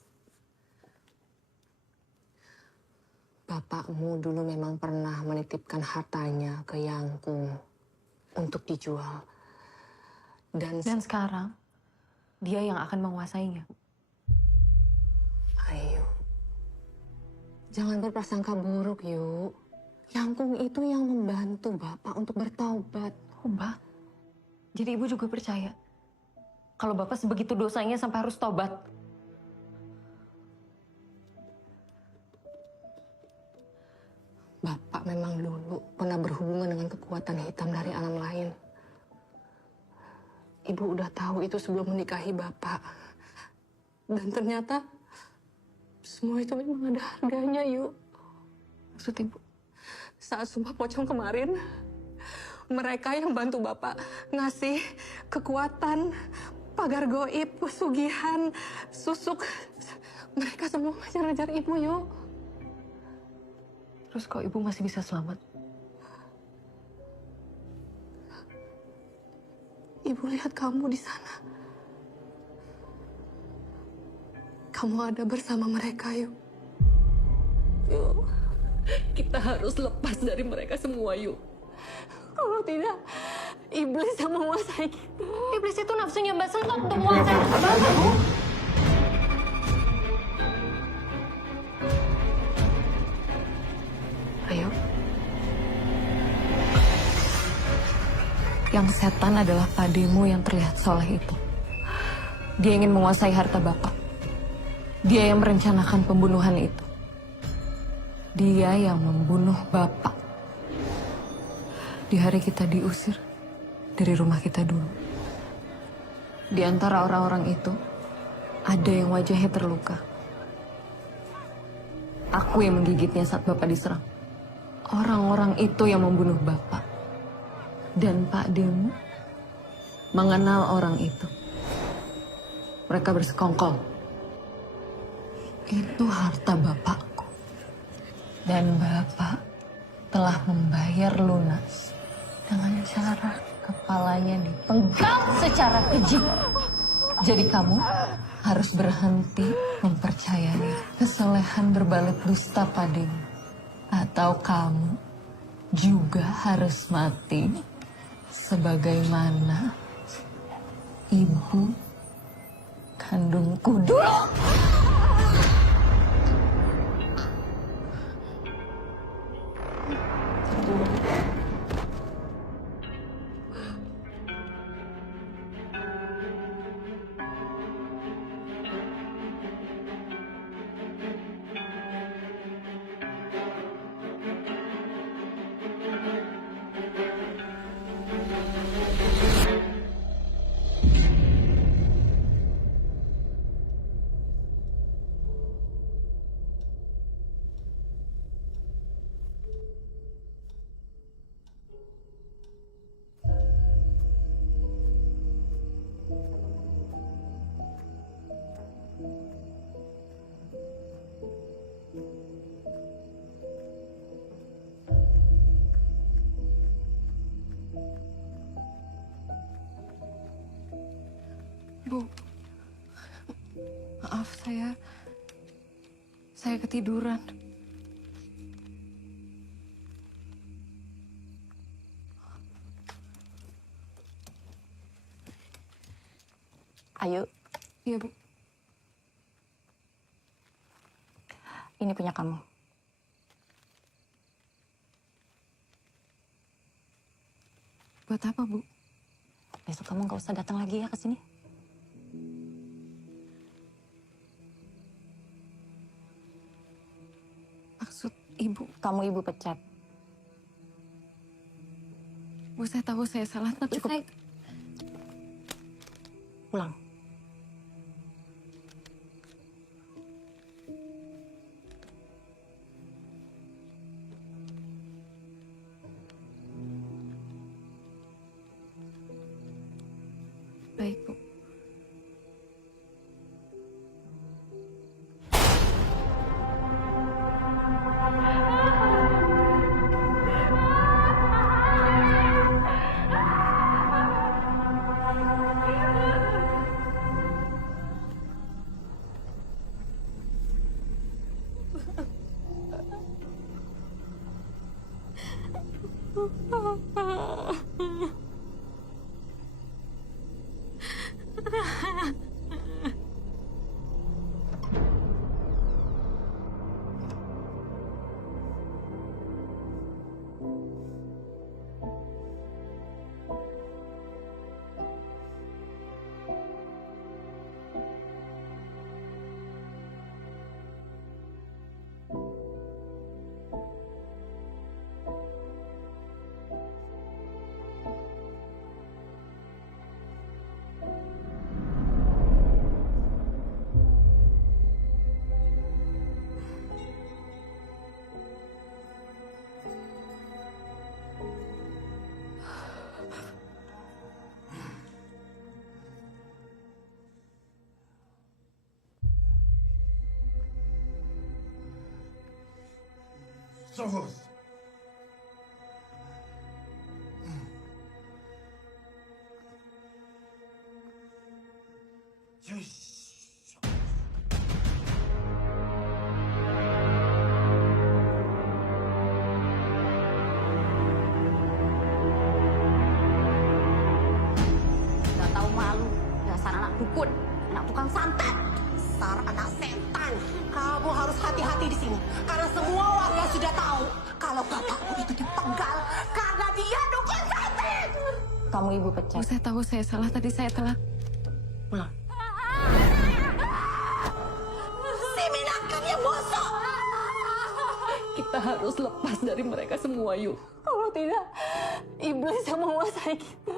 Bapakmu dulu memang pernah menitipkan hartanya ke Yangkung untuk dijual. Dan sekarang, dia yang akan menguasainya. Ayo. Jangan berprasangka buruk, yuk. Yangkung itu yang membantu Bapak untuk bertaubat. Mbak, jadi Ibu juga percaya kalau Bapak sebegitu dosanya sampai harus tobat? Bapak memang dulu pernah berhubungan dengan kekuatan hitam dari alam lain. Ibu udah tahu itu sebelum menikahi Bapak. Dan ternyata semua itu memang ada harganya, yuk. Maksud Ibu? Saat Sumpah Pocong kemarin, mereka yang bantu Bapak ngasih kekuatan, pagar goib, pesugihan, susuk. Mereka semua ngejar-ngejar Ibu, yuk. Terus kok Ibu masih bisa selamat? Ibu lihat kamu di sana. Kamu ada bersama mereka, yuk. Yuk, kita harus lepas dari mereka semua, yuk. Kalau tidak, Iblis yang menguasai kita. Iblis itu nafsunya Mbak Selma untuk menguasai Bapak, Bu. Ayo. Yang setan adalah pademu yang terlihat soleh itu. Dia ingin menguasai harta Bapak. Dia yang merencanakan pembunuhan itu. Dia yang membunuh Bapak. Di hari kita diusir dari rumah kita dulu. Di antara orang-orang itu, ada yang wajahnya terluka. Aku yang menggigitnya saat Bapak diserang. Orang-orang itu yang membunuh Bapak. Dan Pak Demu mengenal orang itu. Mereka bersekongkol. Itu harta Bapakku. Dan Bapak telah membayar lunas dengan cara kepalanya dipenggal secara keji. Jadi kamu harus berhenti mempercayai kesolehan berbalut dusta padamu. Atau kamu juga harus mati sebagaimana ibu kandungku dulu. Bu, maaf saya ketiduran. Ayo. Iya, Bu. Ini punya kamu. Buat apa, Bu? Besok kamu nggak usah datang lagi ya ke sini. Maksud Ibu? Kamu Ibu pecat. Bu, saya tahu saya salah, tapi Cukup. Pulang. Baik, Bu. Terus. Dasar anak dukun, anak tukang santet. Dasar anak setan. Kamu harus hati-hati di sini. Karena semua warga sudah tahu kalau bapakmu itu dipenggal karena dia dukun santet. Kamu ibu pecat. Saya tahu saya salah. Tadi saya telat. Pulang. Si Minangkang yang bosok. Kita harus lepas dari mereka semua, yuk. Kalau tidak, iblis yang menguasai kita.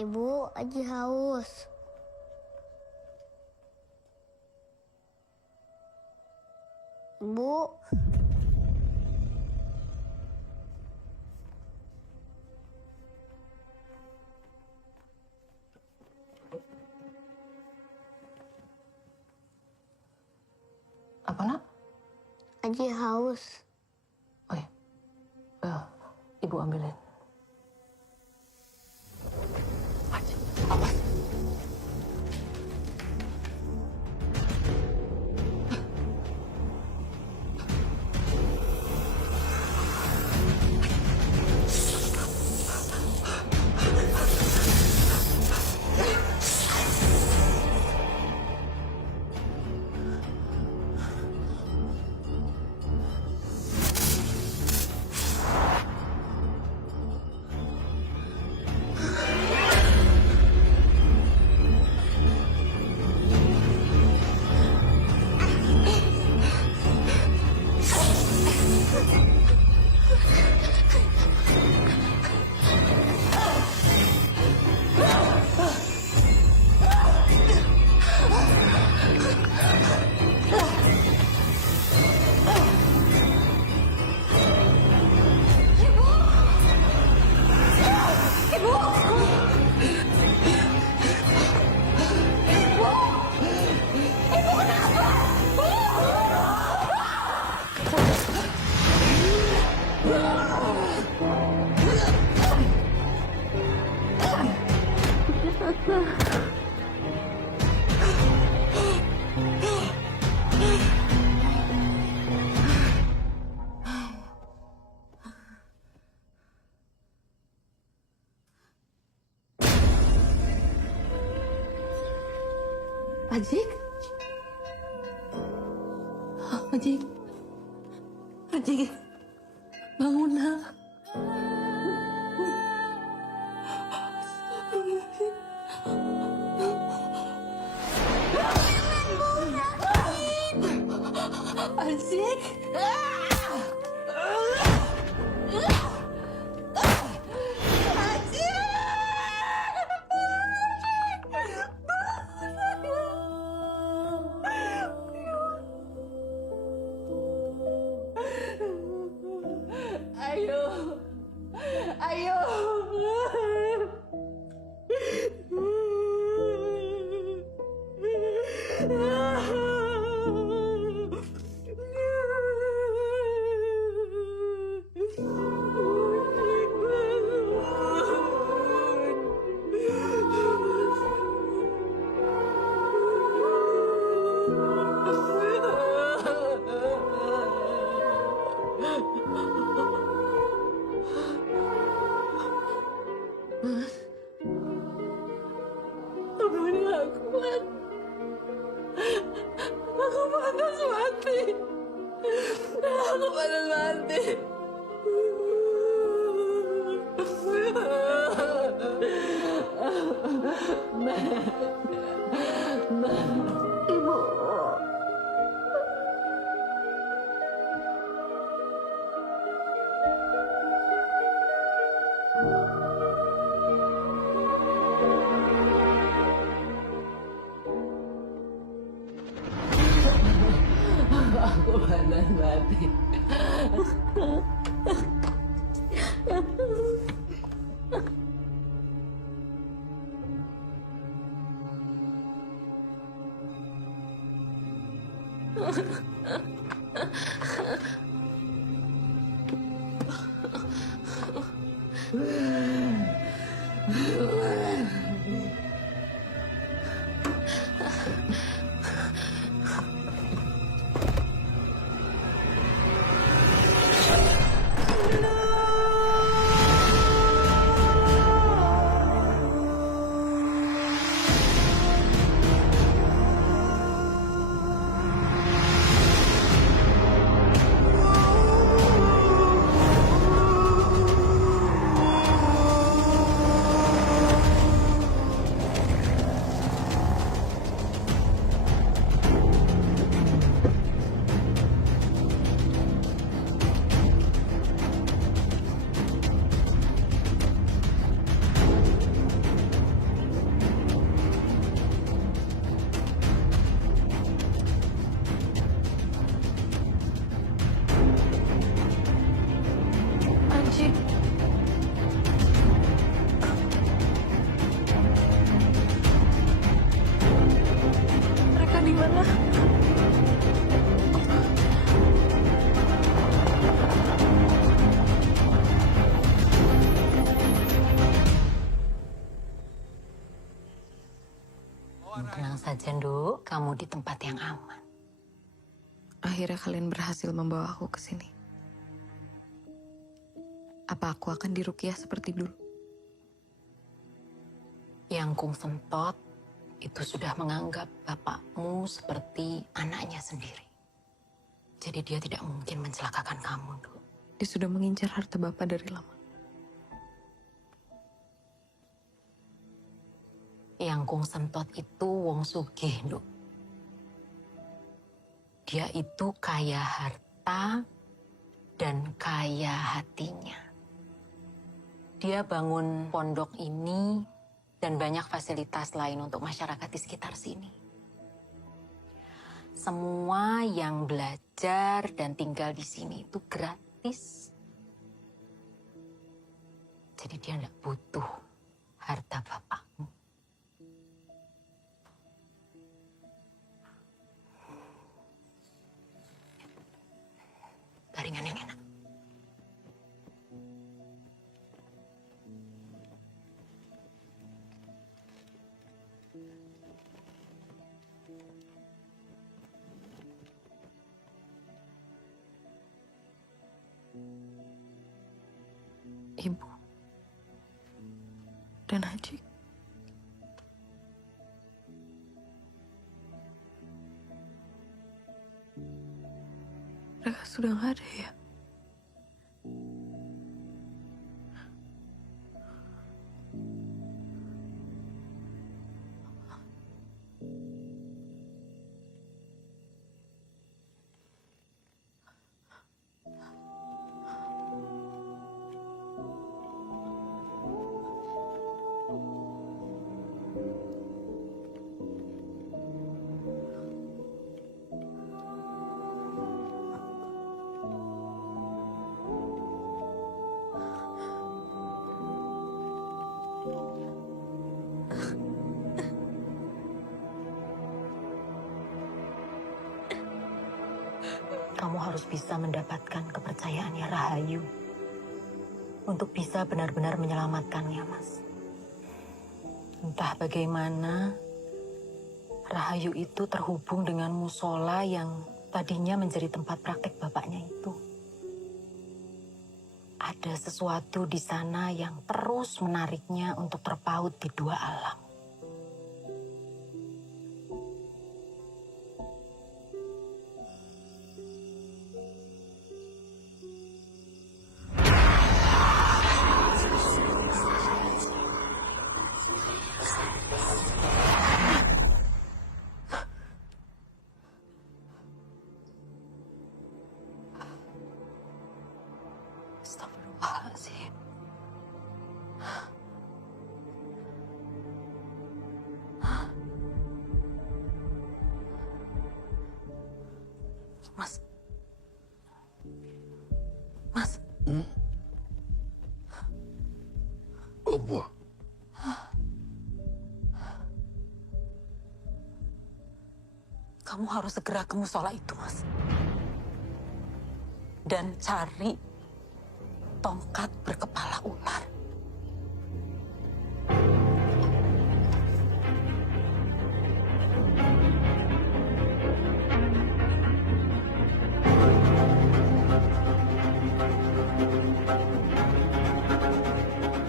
Ibu, Aji haus. Ibu. Apa, Nak? Aji haus. Oh ya. Ibu ambilin. Ajik? Ajik? Ajik? Bangun, nak. Ajik? Aku ini gak kuat. Aku panas mati. Aku panas mati. Ibu. Aku panas mati. Anji. Mereka di mana? Tenang saja, Nduk. Kamu di tempat yang aman. Akhirnya kalian berhasil membawa aku ke sini. Apa aku akan diruqyah seperti dulu? Yang Kung Sentot itu sudah menganggap bapakmu seperti anaknya sendiri. Jadi dia tidak mungkin mencelakakan kamu, Nduk. Dia sudah mengincar harta bapak dari lama. Yang Kung Sentot itu wong sugih, Nduk. Dia itu kaya harta dan kaya hatinya. Dia bangun pondok ini dan banyak fasilitas lain untuk masyarakat di sekitar sini. Semua yang belajar dan tinggal di sini itu gratis. Jadi dia tidak butuh harta bapakmu. Baringan yang enak. Ibu dan Haji. Mereka sudah nggak ada ya? harus bisa mendapatkan kepercayaannya Rahayu untuk bisa benar-benar menyelamatkannya, Mas. Entah bagaimana, Rahayu itu terhubung dengan musola yang tadinya menjadi tempat praktek bapaknya itu. Ada sesuatu di sana yang terus menariknya untuk terpaut di dua alam. Astagfirullahaladzim. Mas. Mas. Apa? Kamu harus segera ke musola itu, Mas. Dan cari tongkat berkepala ular.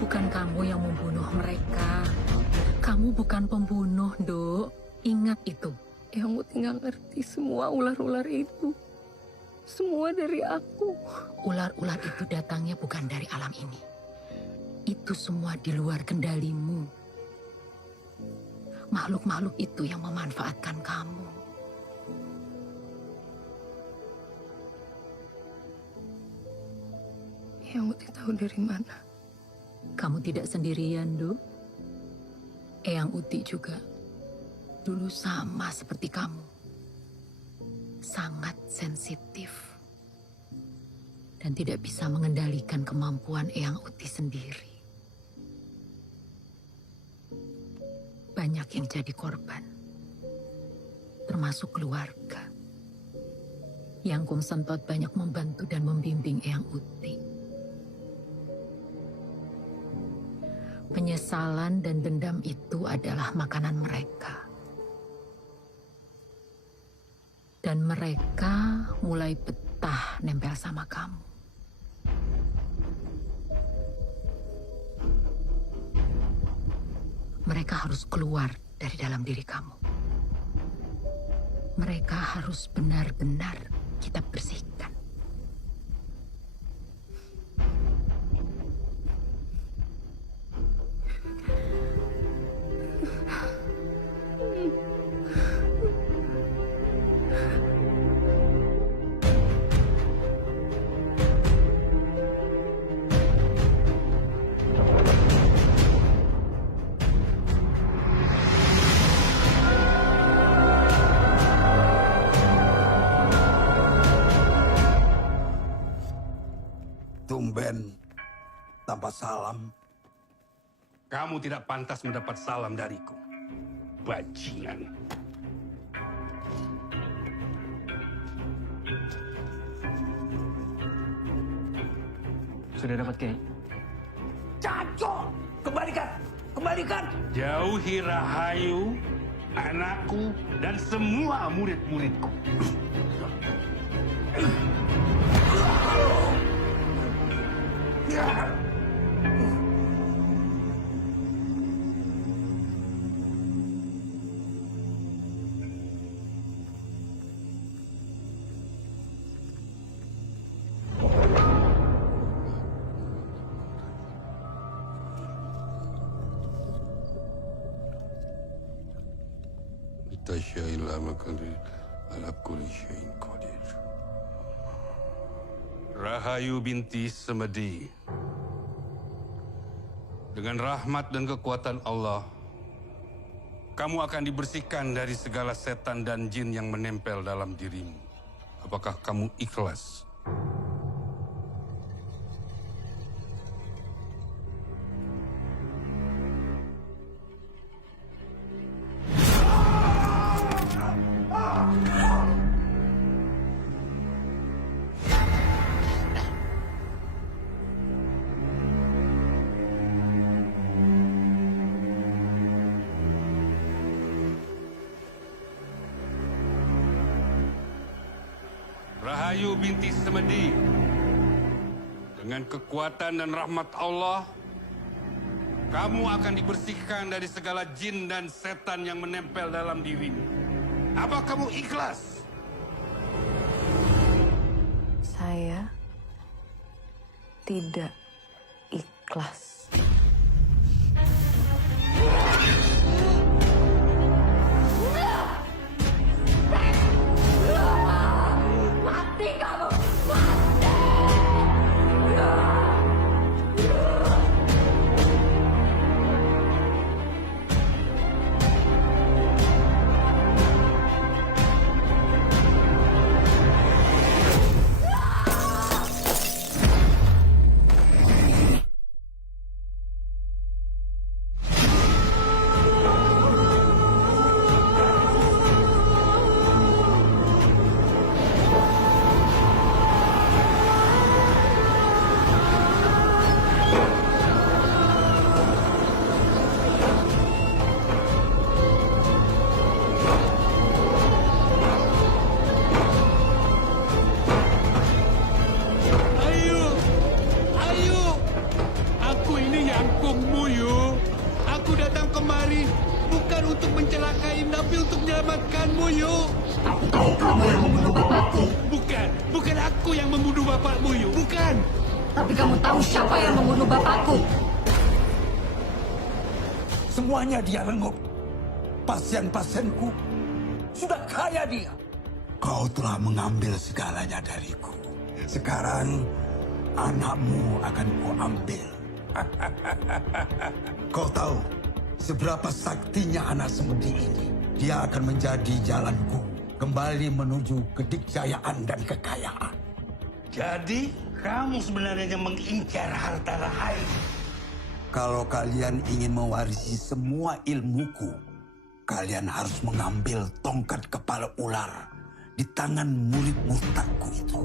Bukan kamu yang membunuh mereka. Kamu bukan pembunuh, Dok. Ingat itu. Yang Uti nggak ngerti semua ular-ular itu. Semua dari aku. Ular-ular itu datangnya bukan dari alam ini. Itu semua di luar kendalimu. Makhluk-makhluk itu yang memanfaatkan kamu. Yang Uti tahu dari mana? Kamu tidak sendirian, Dok. Eyang Uti juga dulu sama seperti kamu. Sangat sensitif. Dan tidak bisa mengendalikan kemampuan Eyang Uti sendiri. Banyak yang jadi korban. Termasuk keluarga. Yang Kum Sentot banyak membantu dan membimbing Eyang Uti. Penyesalan dan dendam itu adalah makanan mereka. Dan mereka mulai betah nempel sama kamu. Mereka harus keluar dari dalam diri kamu. Mereka harus benar-benar kita bersihkan. Tumben, tanpa salam. Kamu tidak pantas mendapat salam dariku. Bajingan. Sudah dapat, Kiai? Caco! Kembalikan! Kembalikan! Jauhi Rahayu, anakku, dan semua murid-muridku. Rahayu binti Semedi, dengan rahmat dan kekuatan Allah, kamu akan dibersihkan dari segala setan dan jin yang menempel dalam dirimu. Apakah kamu ikhlas? Ayu binti Semedi, dengan kekuatan dan rahmat Allah, kamu akan dibersihkan dari segala jin dan setan yang menempel dalam dirimu. Apa kamu ikhlas? Saya tidak ikhlas. Mati kamu! Ayu, aku ini yangkungmu, Yu. Aku datang kemari bukan untuk mencelakai, tapi untuk menyelamatkanmu, Yu. Aku tahu kamu yang membunuh bapakku. Bukan aku yang membunuh bapakmu, Yu. Bukan. Tapi kamu tahu siapa yang membunuh bapakku? Semuanya dia renggut. Pasien-pasienku sudah kaya dia. Kau telah mengambil segalanya dariku. Sekarang anakmu akan kuambil. Kau tahu seberapa saktinya anak Semedi ini. Dia akan menjadi jalanku kembali menuju kedikjayaan dan kekayaan. Jadi, kamu sebenarnya mengincar harta rahayu. Kalau kalian ingin mewarisi semua ilmuku, kalian harus mengambil tongkat kepala ular di tangan murid murtadku itu.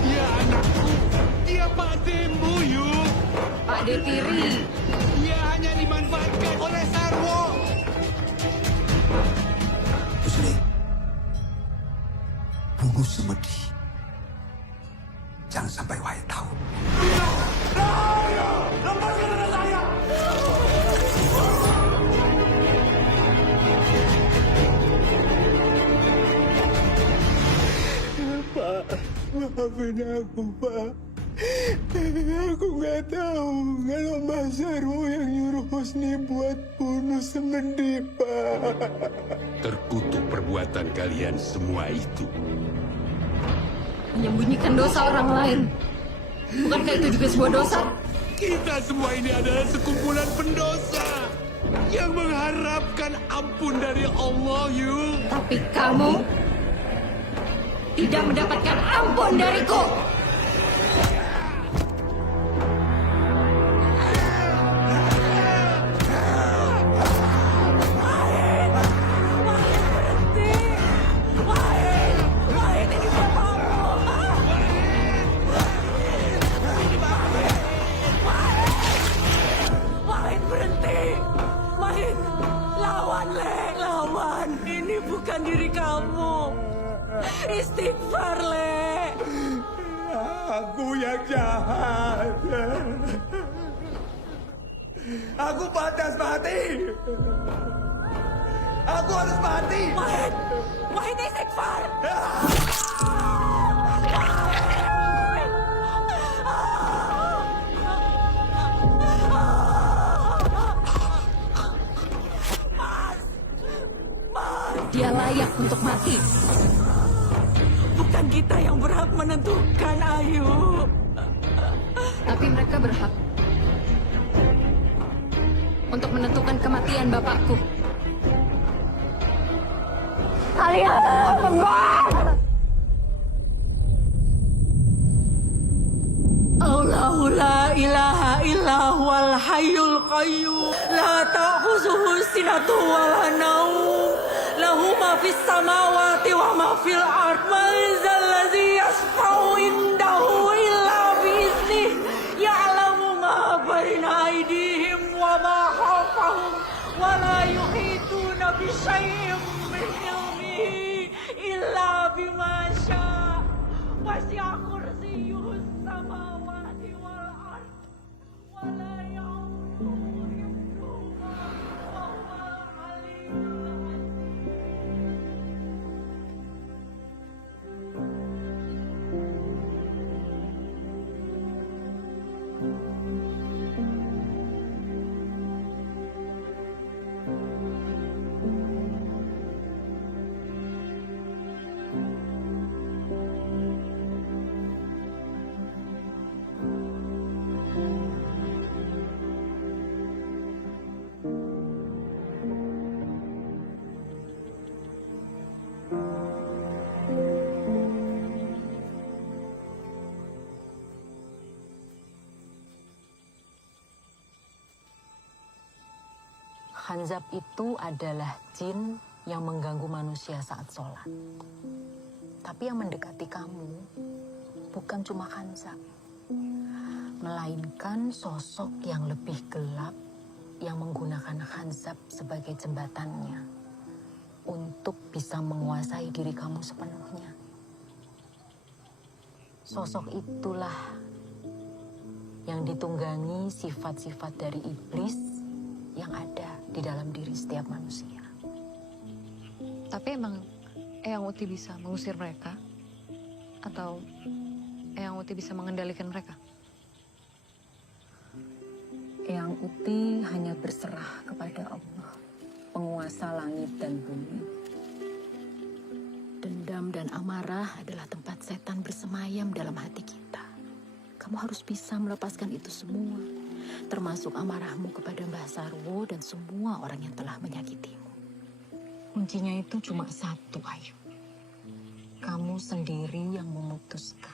Dia anakku. Dia pakdemu, Yu. Pak De Tiri. Dia hanya dimanfaatkan oleh Sarwo. Pusli, bunuh Semedi. Jangan sampai Wahid tahu. Lepaskan anak saya! Pak, maafin aku, Pak. Aku nggak tahu kalau Mas Sarwo yang nyuruh Husni buat bunuh Semedi, Pak. Terkutuk perbuatan kalian semua itu. Menyembunyikan dosa orang lain. Bukankah itu juga sebuah dosa? Kita semua ini adalah sekumpulan pendosa yang mengharapkan ampun dari Allah, Yu. Tapi kamu tidak mendapatkan ampun dariku. Wahid, berhenti! Wahid, lawan, Le! Lawan! Ini bukan diri kamu! Istighfar, Le! Aku yang jahat. Aku pantas mati. Aku harus mati. Wahid! Wahid, istighfar! Dia layak untuk mati. Bukan kita yang berhak menentukan, Ayu. Tapi mereka berhak untuk menentukan kematian bapakku. Kalian pembuat! Allahu la ilaha illa huwal hayyul qayyum la ta'khuzuhu sinatun wa la naum lahu ma fis samawati wa ma fil ard. Man zallazi yashfa'u indahu illa bi'iznih. Ya'lamu ma baina aydihim wa ma khalfahum wa la yuhituna bi syai'in min ilmihi illa bima syaa. Wasi'a kursiyyuhus samawati wal ard wa la ya'uduhu hifdhuhuma wa huwal aliyyul Khanzab itu adalah jin yang mengganggu manusia saat sholat. Tapi yang mendekati kamu bukan cuma Khanzab, melainkan sosok yang lebih gelap yang menggunakan Khanzab sebagai jembatannya untuk bisa menguasai diri kamu sepenuhnya. Sosok itulah yang ditunggangi sifat-sifat dari iblis yang ada di dalam diri setiap manusia. Tapi emang Eyang Uti bisa mengusir mereka? Atau Eyang Uti bisa mengendalikan mereka? Eyang Uti hanya berserah kepada Allah, penguasa langit dan bumi. Dendam dan amarah adalah tempat setan bersemayam dalam hati kita. Kamu harus bisa melepaskan itu semua, termasuk amarahmu kepada Mbah Sarwo dan semua orang yang telah menyakitimu. Kuncinya itu cuma satu, Ayu. Kamu sendiri yang memutuskan.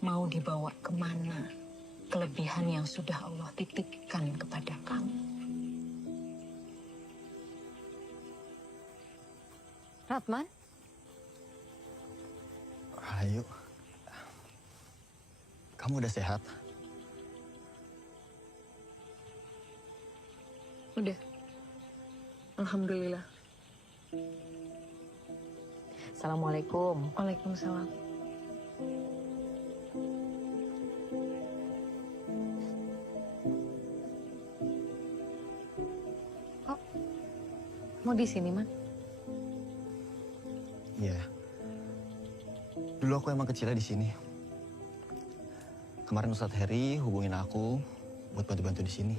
Mau dibawa kemana kelebihan yang sudah Allah titipkan kepada kamu. Ratman? Ayu, kamu udah sehat? Udah. Alhamdulillah. Assalamualaikum. Waalaikumsalam. Oh, mau di sini, Man? Iya. Dulu aku emang kecilnya di sini. Kemarin Ustadz Heri hubungin aku buat bantu-bantu di sini.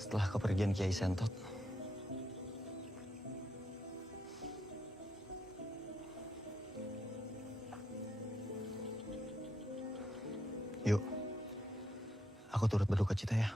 Setelah kepergian Kiai Sentot. Yuk, aku turut berduka cita ya.